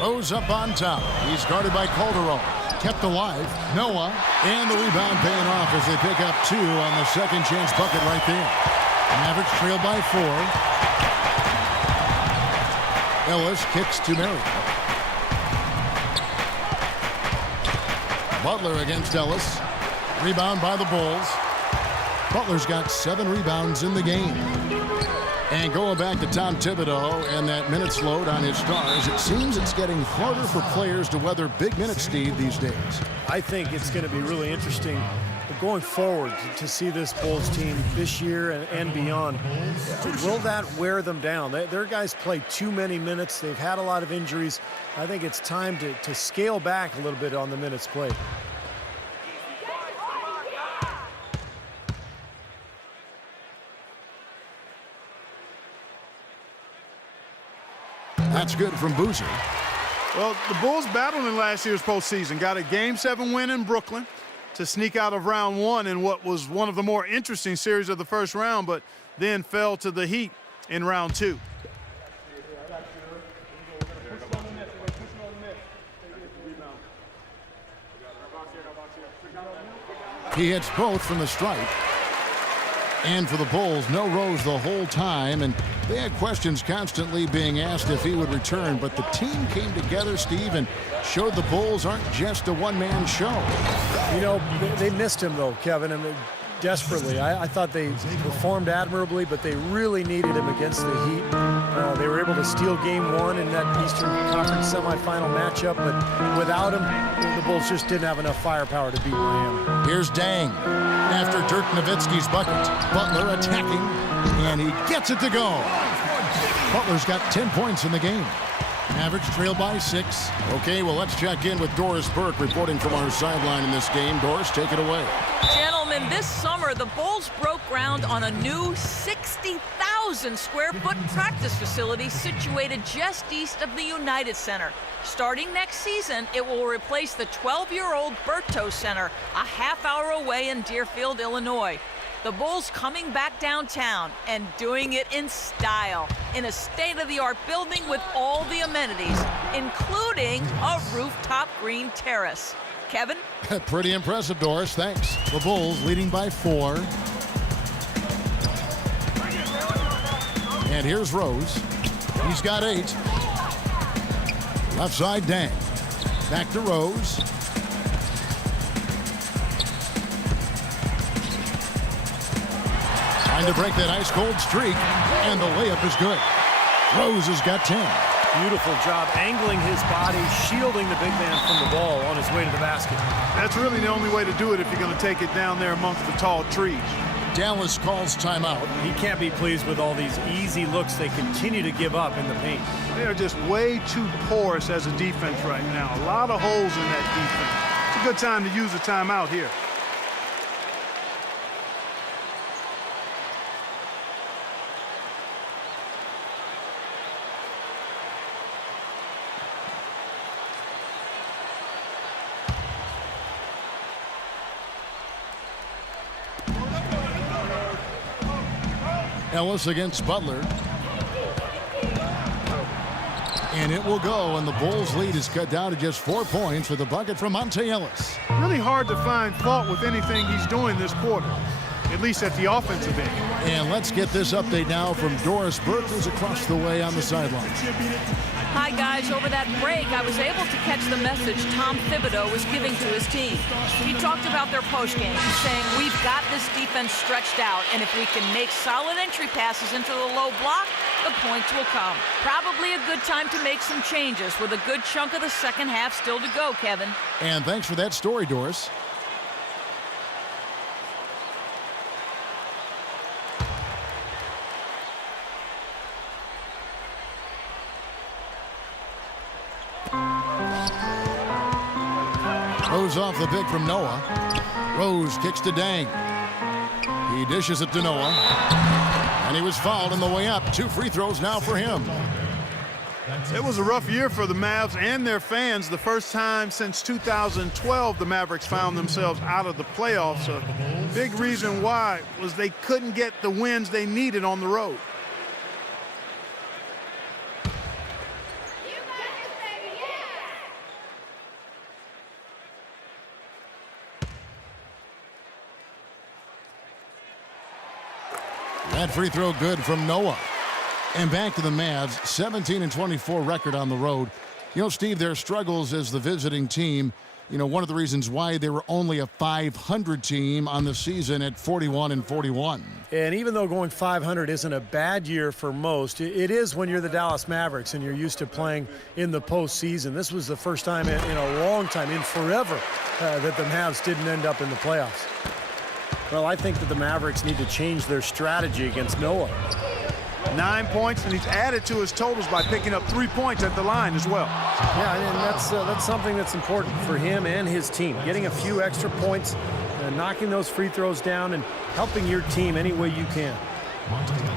Rose up on top. He's guarded by Calderon. Kept alive. Noah. And the rebound paying off as they pick up 2 on the second chance bucket right there. Mavericks trail by 4. Ellis kicks to Marion. Butler against Ellis. Rebound by the Bulls. Butler's got 7 rebounds in the game. And going back to Tom Thibodeau and that minutes load on his stars, it seems it's getting harder for players to weather big minutes, Steve, these days. I think it's going to be really interesting going forward to see this Bulls team this year and beyond. Will that wear them down? Their guys play too many minutes. They've had a lot of injuries. I think it's time to scale back a little bit on the minutes played. That's good from Boozer. Well, the Bulls battled in last year's postseason. Got a Game 7 win in Brooklyn to sneak out of round 1 in what was one of the more interesting series of the first round, but then fell to the Heat in round 2. He hits both from the stripe. And for the Bulls, no Rose the whole time, and they had questions constantly being asked if he would return, but the team came together, Steve, and showed the Bulls aren't just a one-man show. You know, they missed him, though, Kevin, and desperately. I thought they performed admirably, but they really needed him against the Heat. They were able to steal Game 1 in that Eastern Conference semifinal matchup, but without him, the Bulls just didn't have enough firepower to beat Miami. Here's Deng. After Dirk Nowitzki's bucket, Butler attacking, and he gets it to go. Butler's got 10 points in the game. Mavericks trail by 6. Okay, well, let's check in with Doris Burke reporting from our sideline in this game. Doris, take it away. Gentlemen, this summer, the Bulls broke ground on a new 60,000 square foot practice facility situated just east of the United Center. Starting next season, it will replace the 12-year-old Berto Center, a half-hour away in Deerfield, Illinois. The Bulls coming back downtown and doing it in style, in a state-of-the-art building with all the amenities, including a rooftop green terrace. Kevin? Pretty impressive, Doris. Thanks. The Bulls leading by 4. And here's Rose. He's got 8. Left side, Deng. Back to Rose. Trying to break that ice-cold streak, and the layup is good. Rose has got 10. Beautiful job angling his body, shielding the big man from the ball on his way to the basket. That's really the only way to do it if you're going to take it down there amongst the tall trees. Dallas calls timeout. He can't be pleased with all these easy looks they continue to give up in the paint. They are just way too porous as a defense right now. A lot of holes in that defense. It's a good time to use a timeout here. Ellis against Butler. And it will go, and the Bulls' lead is cut down to just 4 points with a bucket from Monte Ellis. Really hard to find fault with anything he's doing this quarter, at least at the offensive end. And let's get this update now from Doris Burke, who's across the way on the sideline. Hi, guys. Over that break, I was able to catch the message Tom Thibodeau was giving to his team. He talked about their postgame, saying, we've got this defense stretched out, and if we can make solid entry passes into the low block, the points will come. Probably a good time to make some changes with a good chunk of the second half still to go, Kevin. And thanks for that story, Doris. Rose off the pick from Noah. Rose kicks to Dang. He dishes it to Noah. And he was fouled on the way up. 2 free throws now for him. It was a rough year for the Mavs and their fans. The first time since 2012 the Mavericks found themselves out of the playoffs. A big reason why was they couldn't get the wins they needed on the road. That free throw good from Noah. And back to the Mavs, 17-24 record on the road. You know, Steve, their struggles as the visiting team, you know, one of the reasons why they were only a 500 team on the season at 41-41. And even though going 500 isn't a bad year for most, it is when you're the Dallas Mavericks and you're used to playing in the postseason. This was the first time in a long time, in forever, that the Mavs didn't end up in the playoffs. Well, I think that the Mavericks need to change their strategy against Noah. 9 points, and he's added to his totals by picking up 3 points at the line as well. Yeah, and that's something that's important for him and his team. Getting a few extra points, knocking those free throws down, and helping your team any way you can.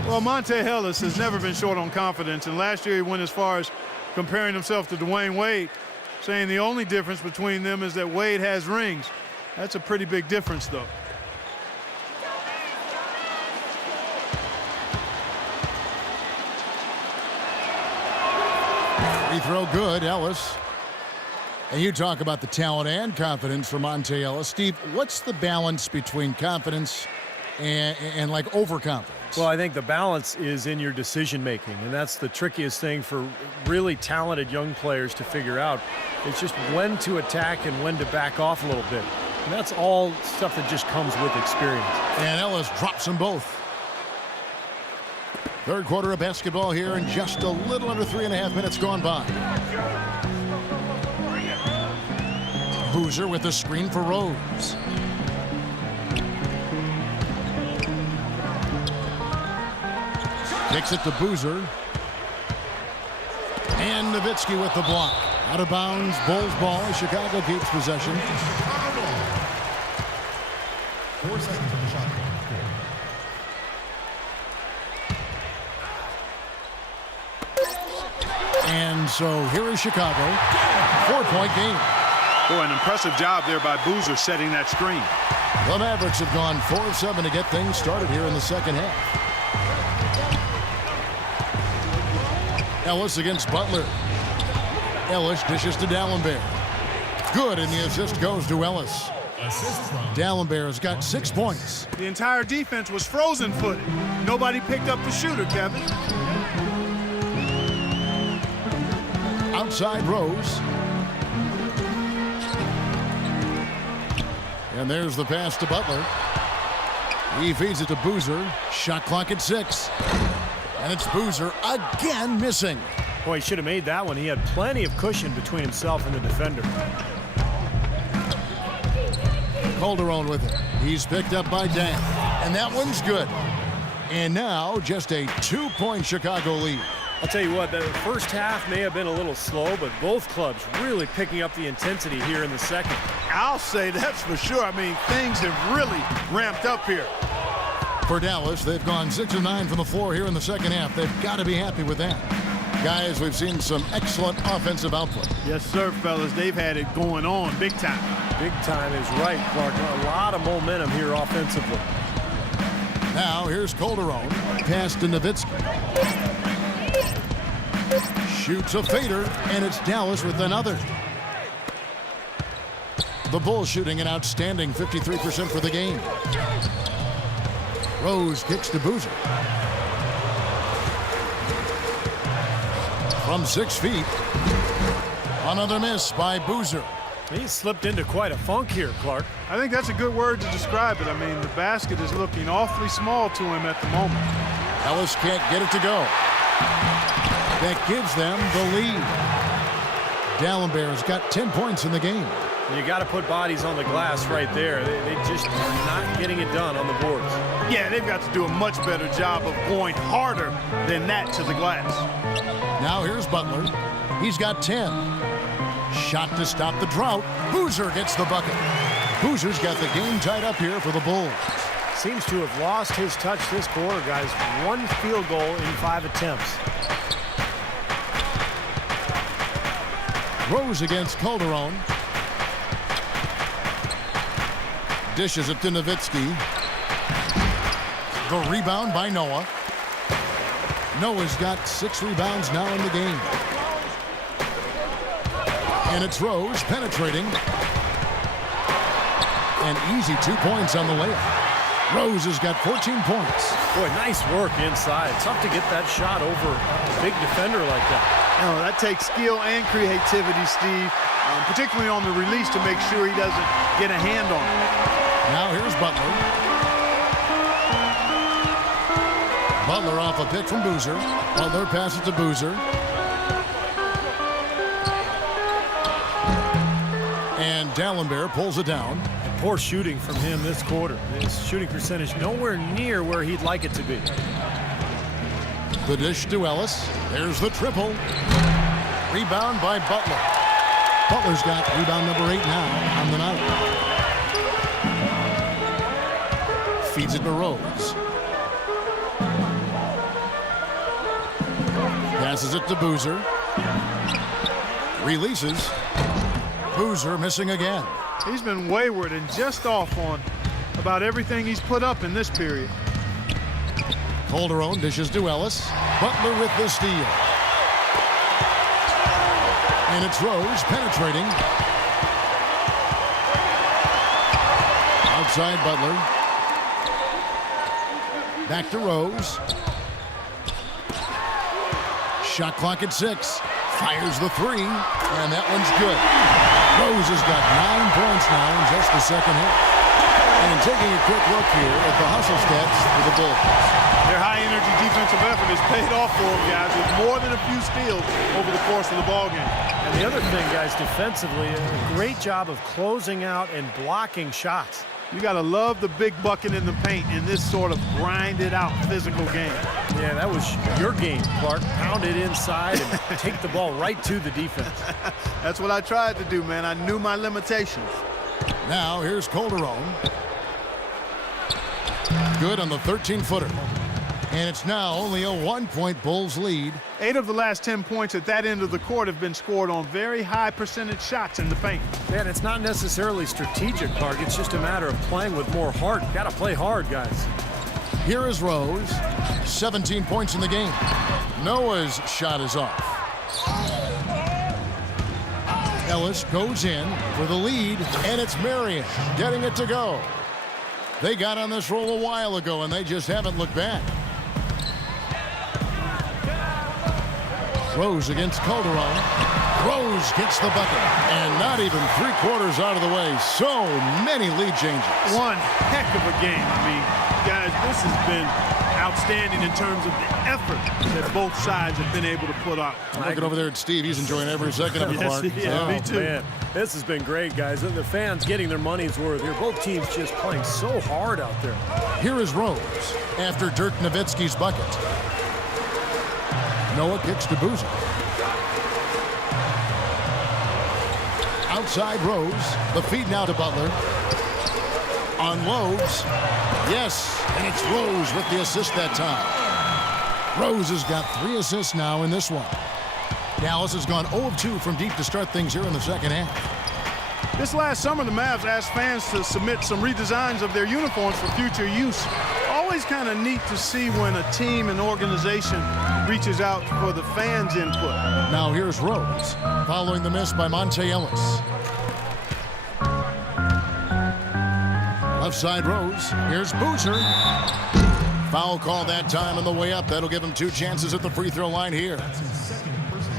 Well, Monte Ellis has never been short on confidence, and last year he went as far as comparing himself to Dwayne Wade, saying the only difference between them is that Wade has rings. That's a pretty big difference, though. Free throw good, Ellis. And you talk about the talent and confidence for Monte Ellis. Steve, what's the balance between confidence and like overconfidence? Well, I think the balance is in your decision making, and that's the trickiest thing for really talented young players to figure out. It's just when to attack and when to back off a little bit. And that's all stuff that just comes with experience. And Ellis drops them both. Third quarter of basketball here, and just a little under 3.5 minutes gone by. Boozer with the screen for Rose. Kicks it to Boozer. And Nowitzki with the block. Out of bounds, Bulls ball. Chicago keeps possession. 4 seconds on the shot clock. And so here is Chicago. 4-point game. Boy, an impressive job there by Boozer setting that screen. The Mavericks have gone 4-7 to get things started here in the second half. Ellis against Butler. Ellis dishes to Dallenberg. Good, and the assist goes to Ellis. Dallenberg has got 6 points. The entire defense was frozen-footed. Nobody picked up the shooter, Kevin. Outside Rose. And there's the pass to Butler. He feeds it to Boozer. Shot clock at 6. And it's Boozer again missing. Boy, he should have made that one. He had plenty of cushion between himself and the defender. Calderon with it. He's picked up by Dan. And that one's good. And now just a 2-point Chicago lead. I'll tell you what, the first half may have been a little slow, but both clubs really picking up the intensity here in the second. I'll say that's for sure. I mean, things have really ramped up here. For Dallas, they've gone 6 of 9 from the floor here in the second half. They've got to be happy with that. Guys, we've seen some excellent offensive output. Yes, sir, fellas. They've had it going on big time. Big time is right, Clark. A lot of momentum here offensively. Now here's Calderon. Pass to Nowitzki. Shoots a fader, and it's Dallas with another. The Bulls shooting an outstanding 53% for the game. Rose kicks to Boozer. From 6 feet. Another miss by Boozer. He slipped into quite a funk here, Clark. I think that's a good word to describe it. I mean, the basket is looking awfully small to him at the moment. Ellis can't get it to go. That gives them the lead. Dallenberg's got 10 points in the game. You got to put bodies on the glass right there. They just are not getting it done on the boards. Yeah, they've got to do a much better job of going harder than that to the glass. Now here's Butler. He's got 10. Shot to stop the drought. Boozer gets the bucket. Boozer's got the game tied up here for the Bulls. Seems to have lost his touch this quarter, guys. 1 field goal in 5 attempts. Rose against Calderon. Dishes it to Nowitzki. The rebound by Noah. Noah's got 6 rebounds now in the game. And it's Rose penetrating. An easy 2 points on the layup. Rose has got 14 points. Boy, nice work inside. Tough to get that shot over a big defender like that. Oh, that takes skill and creativity, Steve, particularly on the release to make sure he doesn't get a hand on it. Now here's Butler. Butler off a pick from Boozer. Butler passes to Boozer. And Dallenberg pulls it down. Poor shooting from him this quarter. His shooting percentage nowhere near where he'd like it to be. The dish to Ellis. There's the triple. Rebound by Butler. Butler's got rebound number 8 now on the night. Feeds it to Rose. Passes it to Boozer. Releases. Boozer missing again. He's been wayward and just off on about everything he's put up in this period. Calderon dishes to Ellis. Butler with the steal. And it's Rose penetrating. Outside Butler. Back to Rose. Shot clock at 6. Fires the 3. And that one's good. Rose has got 9 points now in just the second hit. And taking a quick look here at the hustle stats for the Bulls. Their high-energy defensive effort has paid off for them, guys, with more than a few steals over the course of the ballgame. And the other thing, guys, defensively, a great job of closing out and blocking shots. You got to love the big bucket in the paint in this sort of grinded-out physical game. Yeah, that was your game, Clark. Pound it inside and take the ball right to the defense. That's what I tried to do, man. I knew my limitations. Now here's Calderon. Good on the 13-footer. And it's now only a 1-point Bulls lead. 8 of the last 10 points at that end of the court have been scored on very high percentage shots in the paint. Man, it's not necessarily strategic, Clark. It's just a matter of playing with more heart. Got to play hard, guys. Here is Rose. 17 points in the game. Noah's shot is off. Ellis goes in for the lead, and it's Marion getting it to go. They got on this roll a while ago, and they just haven't looked back. Rose against Calderon. Rose gets the bucket, and not even 3/4 out of the way. So many lead changes. One heck of a game. I mean, guys, this has been outstanding in terms of the effort that both sides have been able to put up. I'm looking over there at Steve. He's enjoying every second of it, Clark. Yeah, me too. Man, this has been great, guys. The fans getting their money's worth here. Both teams just playing so hard out there. Here is Rose after Dirk Nowitzki's bucket. Noah kicks to Boozer. Outside Rose. The feed now to Butler. Unloads. Yes, and it's Rose with the assist that time. Rose has got 3 assists now in this one. Dallas has gone 0 of 2 from deep to start things here in the second half. This last summer, the Mavs asked fans to submit some redesigns of their uniforms for future use. Always always kind of neat to see when a team and organization reaches out for the fans' input. Now here's Rose, following the miss by Monte Ellis. Left side Rose. Here's Boozer. Foul call that time on the way up. That'll give him 2 chances at the free throw line here.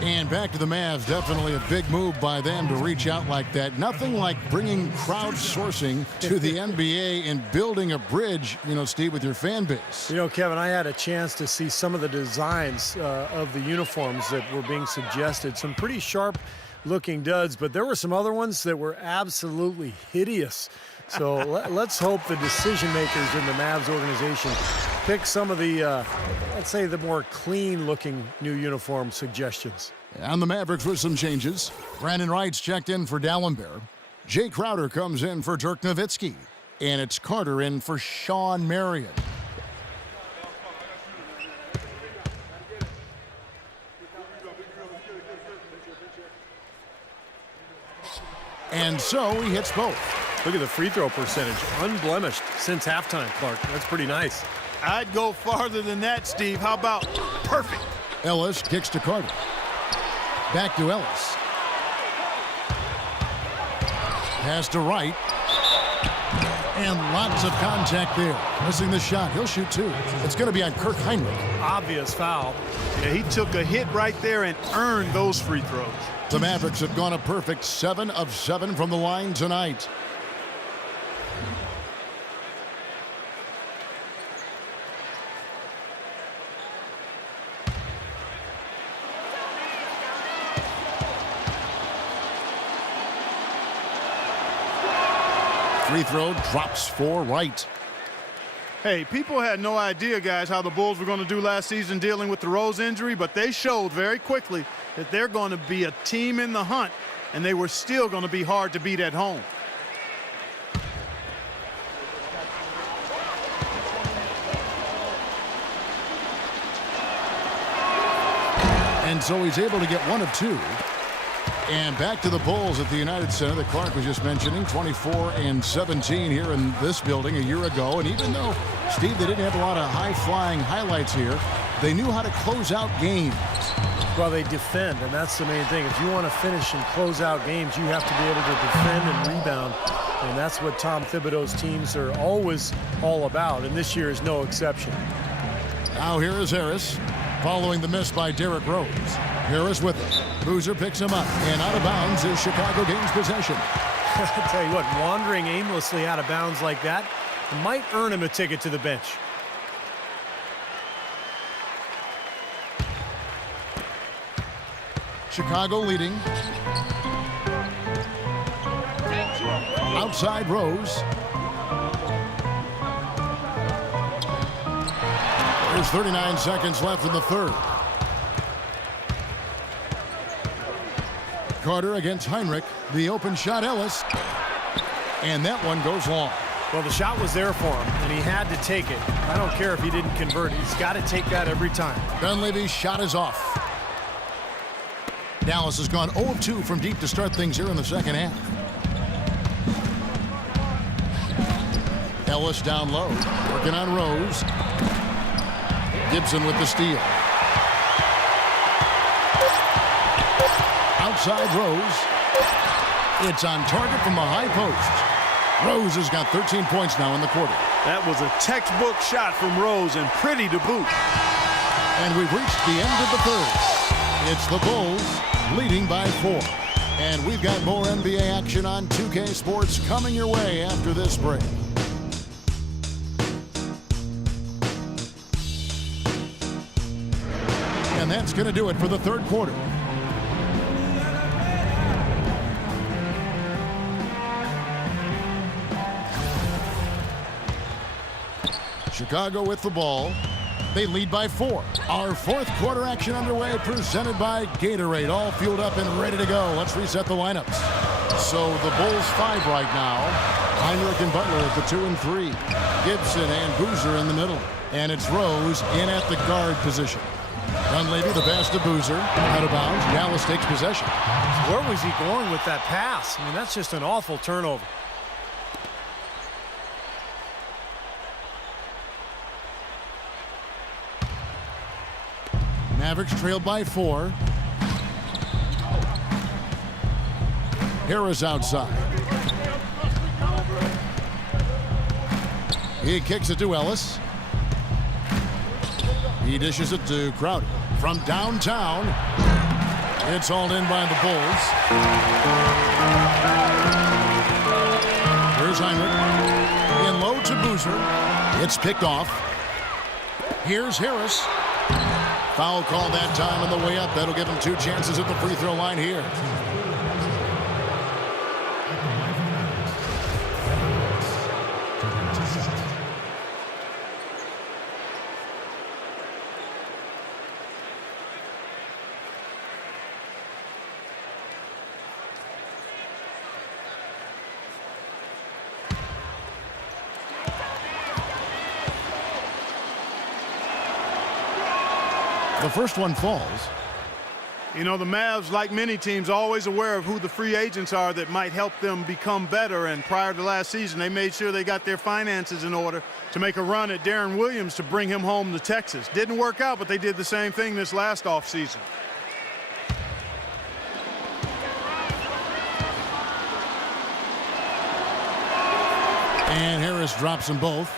And back to the Mavs. Definitely a big move by them to reach out like that. Nothing like bringing crowdsourcing to the NBA and building a bridge, you know, Steve, with your fan base. You know, Kevin, I had a chance to see some of the designs of the uniforms that were being suggested. Some pretty sharp-looking duds, but there were some other ones that were absolutely hideous. So let's hope the decision makers in the Mavs organization pick some of the, let's say, the more clean-looking new uniform suggestions. And the Mavericks with some changes. Brandon Wright's checked in for Dallenberg. Jay Crowder comes in for Dirk Nowitzki. And it's Carter in for Sean Marion. And so he hits both. Look at the free throw percentage. Unblemished since halftime, Clark. That's pretty nice. I'd go farther than that, Steve. How about perfect? Ellis kicks to Carter. Back to Ellis. Pass to Wright. And lots of contact there. Missing the shot. He'll shoot 2. It's going to be on Kirk Heinrich. Obvious foul. Yeah, he took a hit right there and earned those free throws. The Mavericks have gone a perfect 7 of 7 from the line tonight. Free throw drops for Wright. Hey, people had no idea, guys, how the Bulls were going to do last season dealing with the Rose injury, but they showed very quickly that they're going to be a team in the hunt, and they were still going to be hard to beat at home. And so he's able to get 1 of 2. And back to the Bulls at the United Center that Clark was just mentioning, 24-17 here in this building a year ago. And even though, Steve, they didn't have a lot of high-flying highlights here, they knew how to close out games. Well, they defend, and that's the main thing. If you want to finish and close out games, you have to be able to defend and rebound. And that's what Tom Thibodeau's teams are always all about, and this year is no exception. Now here is Harris, following the miss by Derrick Rose. Harris with it. Boozer picks him up, and out of bounds is Chicago gains possession. I tell you what, wandering aimlessly out of bounds like that might earn him a ticket to the bench. Chicago leading. Outside Rose. There's 39 seconds left in the third. Carter against Heinrich. The open shot, Ellis. And that one goes long. Well, the shot was there for him, and he had to take it. I don't care if he didn't convert it. He's got to take that every time. Dunleavy's shot is off. Dallas has gone 0 of 2 from deep to start things here in the second half. Ellis down low, working on Rose. Gibson with the steal. Outside Rose. It's on target from the high post. Rose has got 13 points now in the quarter. That was a textbook shot from Rose, and pretty to boot. And we've reached the end of the third. It's the Bulls leading by 4. And we've got more NBA action on 2K Sports coming your way after this break. And that's going to do it for the third quarter. Chicago with the ball. They lead by 4. Our fourth quarter action underway, presented by Gatorade. All fueled up and ready to go. Let's reset the lineups. So the Bulls 5 right now. Heinrich and Butler at the 2 and 3. Gibson and Boozer in the middle. And it's Rose in at the guard position. Dunleavy, the pass to Boozer. Out of bounds. Dallas takes possession. Where was he going with that pass? I mean, that's just an awful turnover. Mavericks trailed by 4. Harris outside. He kicks it to Ellis. He dishes it to Crowder. From downtown, it's hauled in by the Bulls. Here's Heinrich. In low to Boozer. It's picked off. Here's Harris. Foul call that time on the way up. That'll give him 2 chances at the free throw line here. The first one falls. You know, the Mavs, like many teams, are always aware of who the free agents are that might help them become better. And prior to last season, they made sure they got their finances in order to make a run at Darren Williams to bring him home to Texas. Didn't work out, but they did the same thing this last offseason. And Harris drops them both.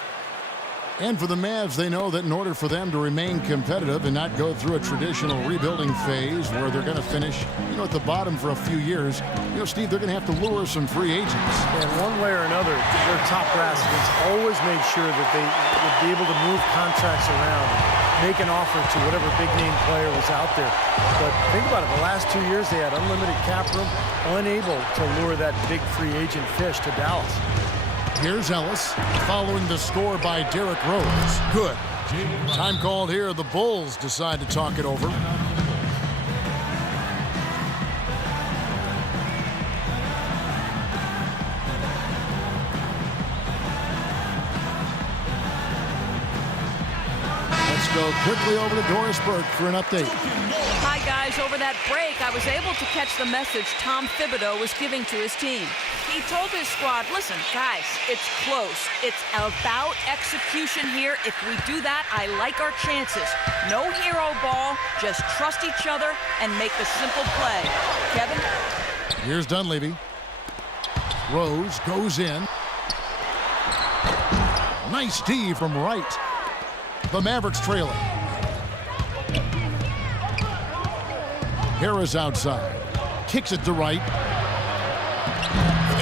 And for the Mavs, they know that in order for them to remain competitive and not go through a traditional rebuilding phase where they're going to finish, at the bottom for a few years, Steve, they're going to have to lure some free agents. And one way or another, their top brass has always made sure that they would be able to move contracts around and make an offer to whatever big-name player was out there. But think about it. The last 2 years, they had unlimited cap room, unable to lure that big free agent fish to Dallas. Here's Ellis, following the score by Derrick Rose. Good. Time called here. The Bulls decide to talk it over. Let's go quickly over to Doris Burke for an update. Hi, guys. Over that break, I was able to catch the message Tom Thibodeau was giving to his team. He told his squad, listen, guys, it's close. It's about execution here. If we do that, I like our chances. No hero ball, just trust each other and make the simple play. Kevin? Here's Dunleavy. Rose goes in. Nice D from right. The Mavericks trailing. Harris outside. Kicks it to right.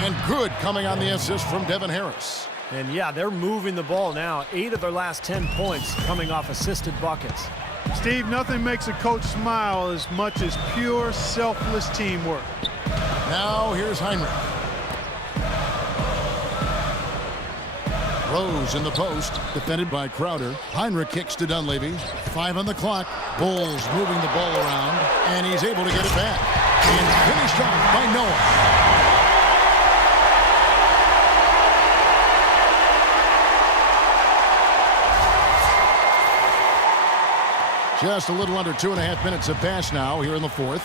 And good coming on the assist from Devin Harris. And yeah, they're moving the ball now. 8 of their last 10 points coming off assisted buckets. Steve, nothing makes a coach smile as much as pure, selfless teamwork. Now here's Heinrich. Rose in the post, defended by Crowder. Heinrich kicks to Dunleavy. 5 on the clock. Bulls moving the ball around, and he's able to get it back. And finished off by Noah. Just a little under 2.5 minutes have passed now here in the fourth.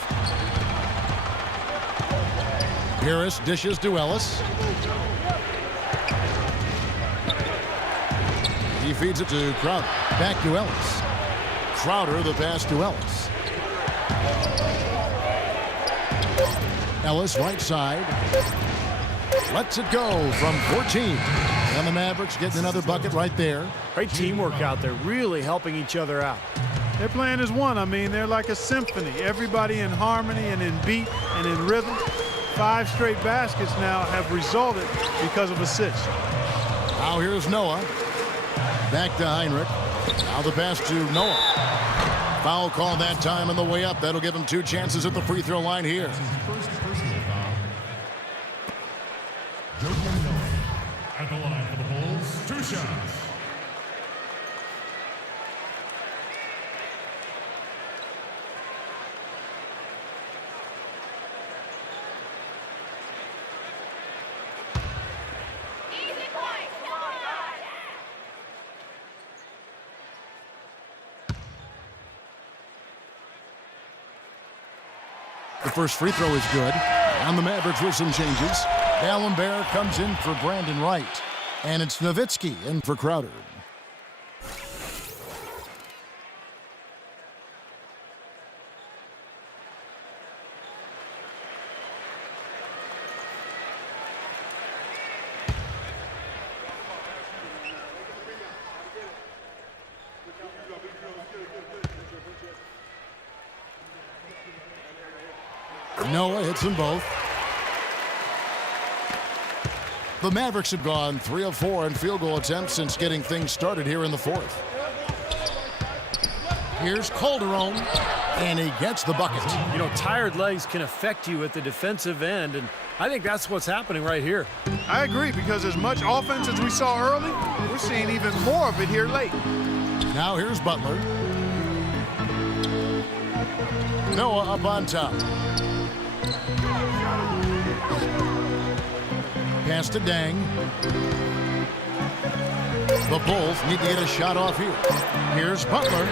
Harris dishes to Ellis. He feeds it to Crowder. Back to Ellis. Crowder, the pass to Ellis. Ellis, right side. Lets it go from 14. And the Mavericks getting another bucket right there. Great teamwork out there, really helping each other out. They're playing as one. I mean, they're like a symphony. Everybody in harmony and in beat and in rhythm. 5 straight baskets now have resulted because of assists. Now here's Noah. Back to Heinrich. Now the pass to Noah. Foul call that time on the way up. That'll give him 2 chances at the free throw line here. First personal foul. Joakim Noah at the line for the Bulls. 2 shots. The first free throw is good. And the Mavericks with some changes. Allenbear comes in for Brandon Wright. And it's Nowitzki in for Crowder. Noah hits them both. The Mavericks have gone 3 of 4 in field goal attempts since getting things started here in the fourth. Here's Calderon, and he gets the bucket. You know, tired legs can affect you at the defensive end, and I think that's what's happening right here. I agree, because as much offense as we saw early, we're seeing even more of it here late. Now here's Butler. Noah up on top. Pass to Dang. The Bulls need to get a shot off here. Here's Butler.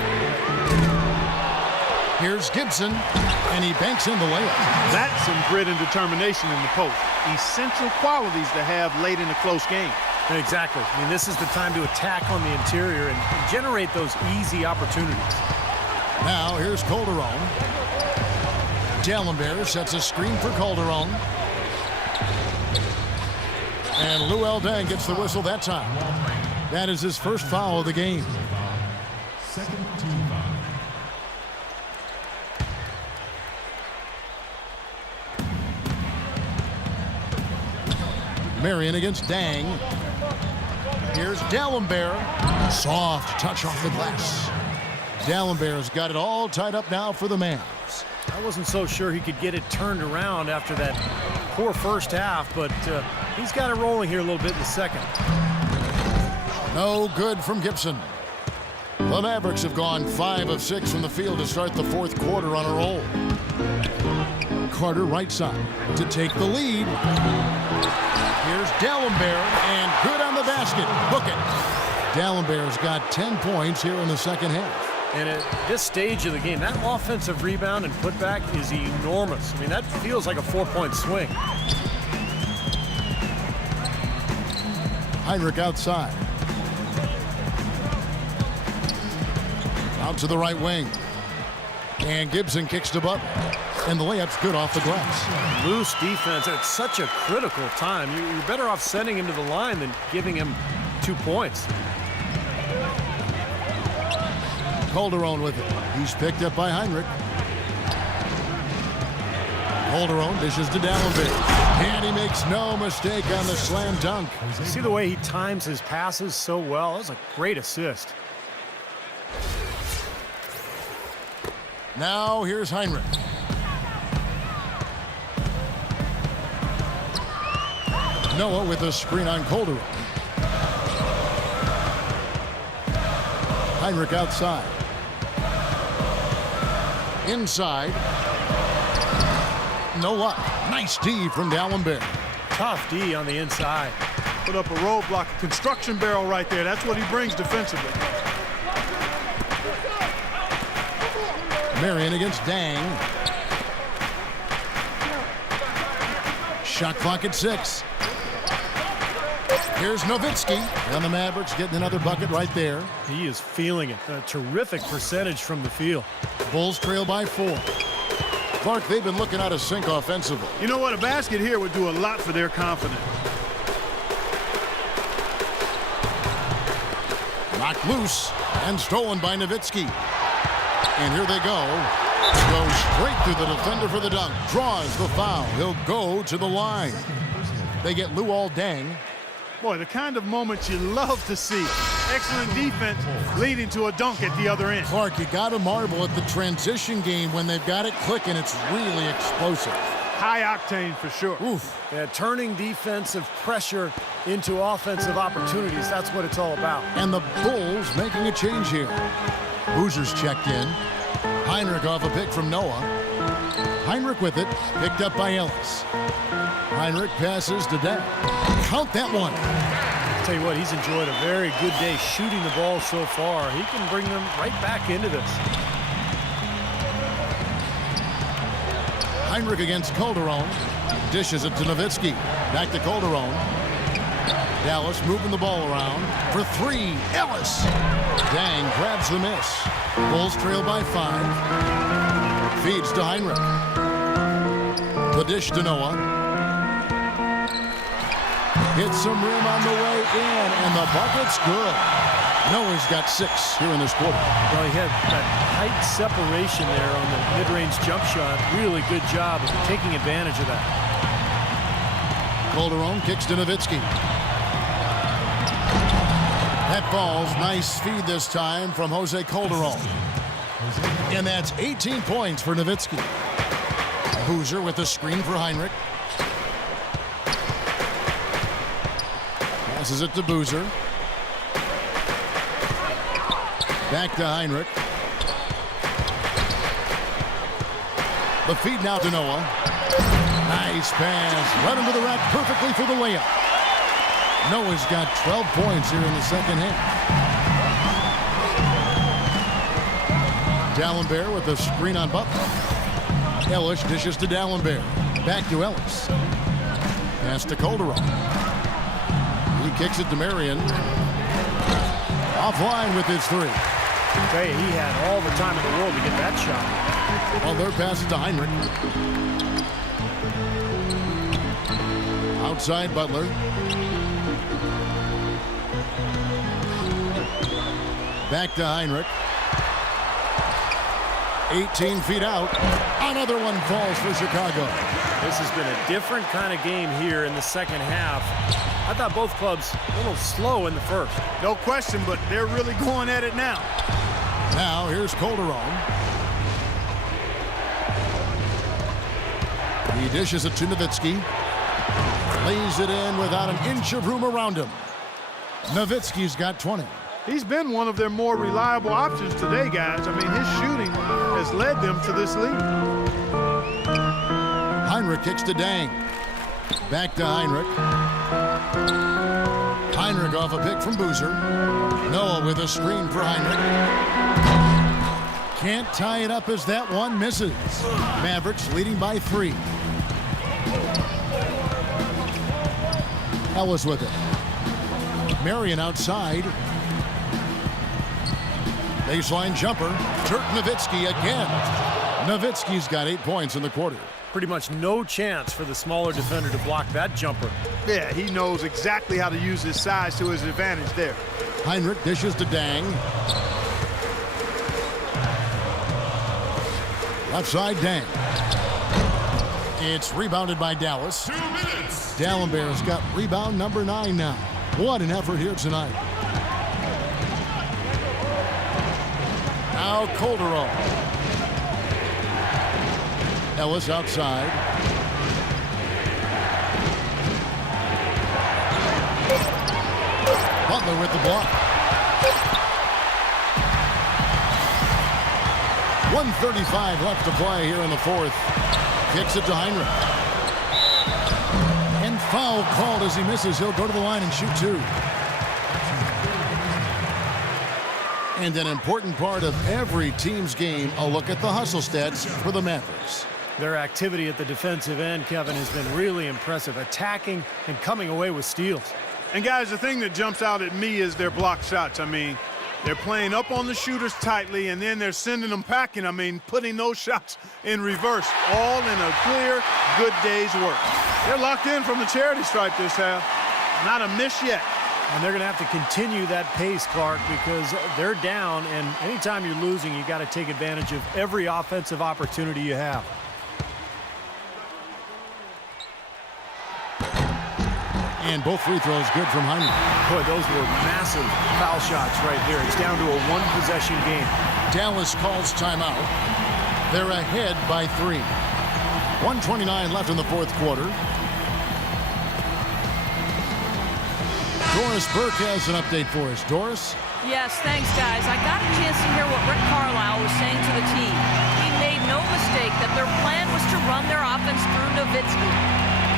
Here's Gibson, and he banks in the layup. That's some grit and determination in the post. Essential qualities to have late in a close game. Exactly. I mean, this is the time to attack on the interior and generate those easy opportunities. Now here's Calderon. Dallenberg sets a screen for Calderon. And Luol Deng gets the whistle that time. That is his first foul of the game. Second team foul. Marion against Dang. Here's Dallenberg. Soft touch off the glass. Dallenberg's got it all tied up now for the Mavs. I wasn't so sure he could get it turned around after that poor first half, but he's got it rolling here a little bit in the second. No good from Gibson. The Mavericks have gone 5 of 6 from the field to start the fourth quarter on a roll. Carter right side to take the lead. Here's Dallenberg, and good on the basket. Book it. Dallenberg's got 10 points here in the second half. And at this stage of the game, that offensive rebound and putback is enormous. I mean, that feels like a 4-point swing. Heinrich outside. Out to the right wing. And Gibson kicks to Butler. And the layup's good off the glass. Loose defense at such a critical time. You're better off sending him to the line than giving him 2 points. Calderon with it. He's picked up by Heinrich. Calderon dishes to Dallenberg. And he makes no mistake on the slam dunk. See the way he times his passes so well? That was a great assist. Now here's Heinrich. Noah with a screen on Calderon. Heinrich outside. Inside. Noah. Nice D from Dallenberg. Tough D on the inside. Put up a roadblock, a construction barrel right there. That's what he brings defensively. Marion against Dang. Shot clock at 6. Here's Nowitzki. And the Mavericks getting another bucket right there. He is feeling it. A terrific percentage from the field. Bulls trail by 4. Clark, they've been looking out of sync offensively. You know what? A basket here would do a lot for their confidence. Knocked loose and stolen by Nowitzki. And here they go. Goes straight through the defender for the dunk. Draws the foul. He'll go to the line. They get Luol Deng. Boy, the kind of moments you love to see. Excellent defense leading to a dunk at the other end. Clark, you got to marvel at the transition game when they've got it clicking. It's really explosive. High octane for sure. Oof. Yeah, turning defensive pressure into offensive opportunities. That's what it's all about. And the Bulls making a change here. Boozer's checked in. Heinrich off a pick from Noah. Heinrich with it, picked up by Ellis. Heinrich passes to Deng. Count that one. I'll tell you what, he's enjoyed a very good day shooting the ball so far. He can bring them right back into this. Heinrich against Calderon. Dishes it to Nowitzki. Back to Calderon. Dallas moving the ball around for 3. Ellis. Dang grabs the miss. Bulls trail by 5. Feeds to Heinrich. The dish to Noah. Hits some rim on the way in, and the bucket's good. Noah's got 6 here in this quarter. Well, he had that tight separation there on the mid-range jump shot. Really good job of taking advantage of that. Calderon kicks to Nowitzki. That falls. Nice feed this time from Jose Calderon. And that's 18 points for Nowitzki. Boozer with the screen for Heinrich. Passes it to Boozer. Back to Heinrich. The feed now to Noah. Nice pass. Right into the rack perfectly for the layup. Noah's got 12 points here in the second half. D'Alembert with the screen on Butler. Ellis dishes to D'Alembert. Back to Ellis. Pass to Calderon. He kicks it to Marion. Offline with his 3. Okay, he had all the time in the world to get that shot. Well, their pass it to Heinrich. Outside Butler. Back to Heinrich. 18 feet out. Another one falls for Chicago. This has been a different kind of game here in the second half. I thought both clubs a little slow in the first. No question, but they're really going at it now. Now here's Calderon. He dishes it to Nowitzki. Lays it in without an inch of room around him. Nowitzki's got 20. He's been one of their more reliable options today, guys. I mean, his shooting has led them to this lead. Heinrich kicks to Dang. Back to Heinrich. Heinrich off a pick from Boozer. Noah with a screen for Heinrich. Can't tie it up as that one misses. Mavericks leading by 3. Ellis with it. Marion outside. Baseline jumper. Dirk Nowitzki again. Nowitzki's got 8 points in the quarter. Pretty much no chance for the smaller defender to block that jumper. Yeah, he knows exactly how to use his size to his advantage there. Heinrich dishes to Dang. Left side, Dang. It's rebounded by Dallas. 2 minutes. D'Alembert's got rebound number 9 now. What an effort here tonight. Now Calderon. Ellis outside. Butler with the block. 1:35 left to play here in the fourth. Kicks it to Heinrich. And foul called as he misses. He'll go to the line and shoot 2. And an important part of every team's game, a look at the hustle stats for the Mavericks. Their activity at the defensive end, Kevin, has been really impressive, attacking and coming away with steals. And guys, the thing that jumps out at me is their block shots. I mean, they're playing up on the shooters tightly, and then they're sending them packing. I mean, putting those shots in reverse, all in a clear, good day's work. They're locked in from the charity stripe this half. Not a miss yet. And they're going to have to continue that pace, Clark, because they're down, and anytime you're losing, you got to take advantage of every offensive opportunity you have. And both free throws good from Heinrich. Boy, those were massive foul shots right there. It's down to a one-possession game. Dallas calls timeout. They're ahead by 3. 1:29 left in the fourth quarter. Doris Burke has an update for us. Doris? Yes, thanks, guys. I got a chance to hear what Rick Carlisle was saying to the team. He made no mistake that their plan was to run their offense through Nowitzki.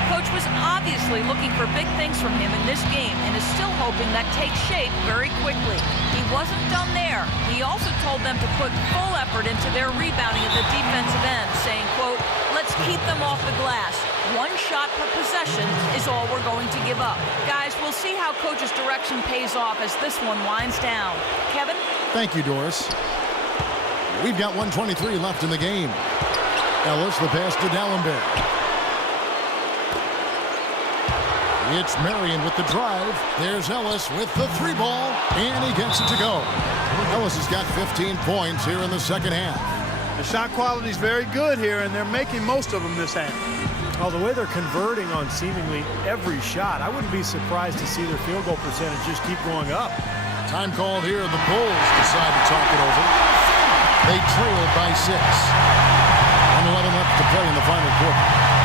Coach was obviously looking for big things from him in this game and is still hoping that takes shape very quickly. He wasn't done there. He also told them to put full effort into their rebounding at the defensive end, saying, quote, "Let's keep them off the glass. One shot per possession is all we're going to give up." Guys, we'll see how Coach's direction pays off as this one winds down. Kevin? Thank you, Doris. We've got 1:23 left in the game. Ellis, the pass to D'Alembert. It's Marion with the drive. There's Ellis with the 3-ball, and he gets it to go. Ellis has got 15 points here in the second half. The shot quality is very good here, and they're making most of them this half. Well, the way they're converting on seemingly every shot, I wouldn't be surprised to see their field goal percentage just keep going up. Time called here. The Bulls decide to talk it over. They trail by 6. 1:11 left to play in the final quarter.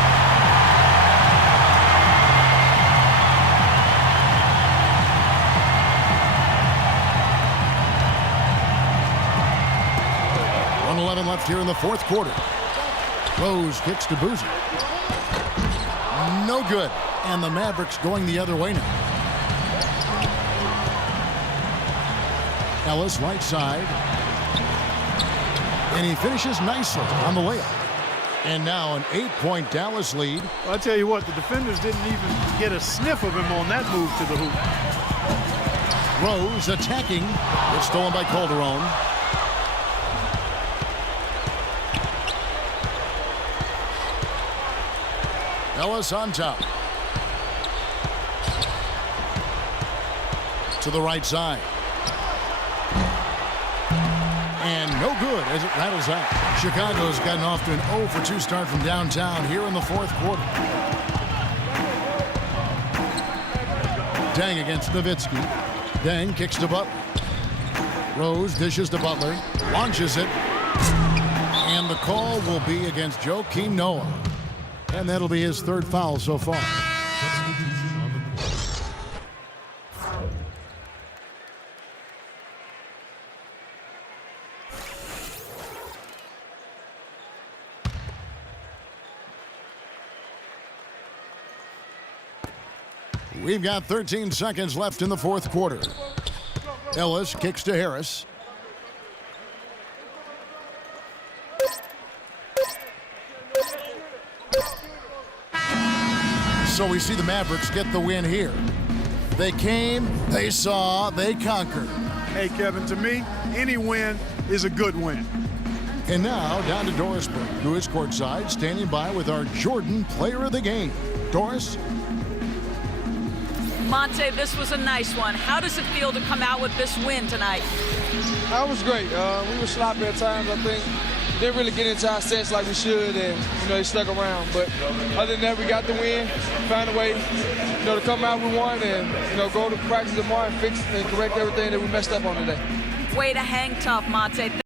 Left here in the fourth quarter. Rose kicks to Boozer. No good. And the Mavericks going the other way now. Ellis right side. And he finishes nicely on the layup. And now an 8-point Dallas lead. Well, I'll tell you what, the defenders didn't even get a sniff of him on that move to the hoop. Rose attacking. It's stolen by Calderon. Ellis on top. To the right side. And no good as it rattles out. Chicago's gotten off to an 0-for-2 start from downtown here in the fourth quarter. Deng against Nowitzki. Deng kicks to Butler. Rose dishes to Butler. Launches it. And the call will be against Joakim Noah. And that'll be his third foul so far. We've got 13 seconds left in the fourth quarter. Ellis kicks to Harris. So we see the Mavericks get the win here. They came, they saw, they conquered. Hey, Kevin, to me, any win is a good win. And now down to Doris Burke, who is courtside, standing by with our Jordan Player of the Game. Doris? Monte, this was a nice one. How does it feel to come out with this win tonight? That was great. We were sloppy at times, I think. Didn't really get into our sets like we should, and they stuck around. But other than that, we got the win. Found a way, to come out with one, and go to practice tomorrow and fix and correct everything that we messed up on today. Way to hang tough, Monte.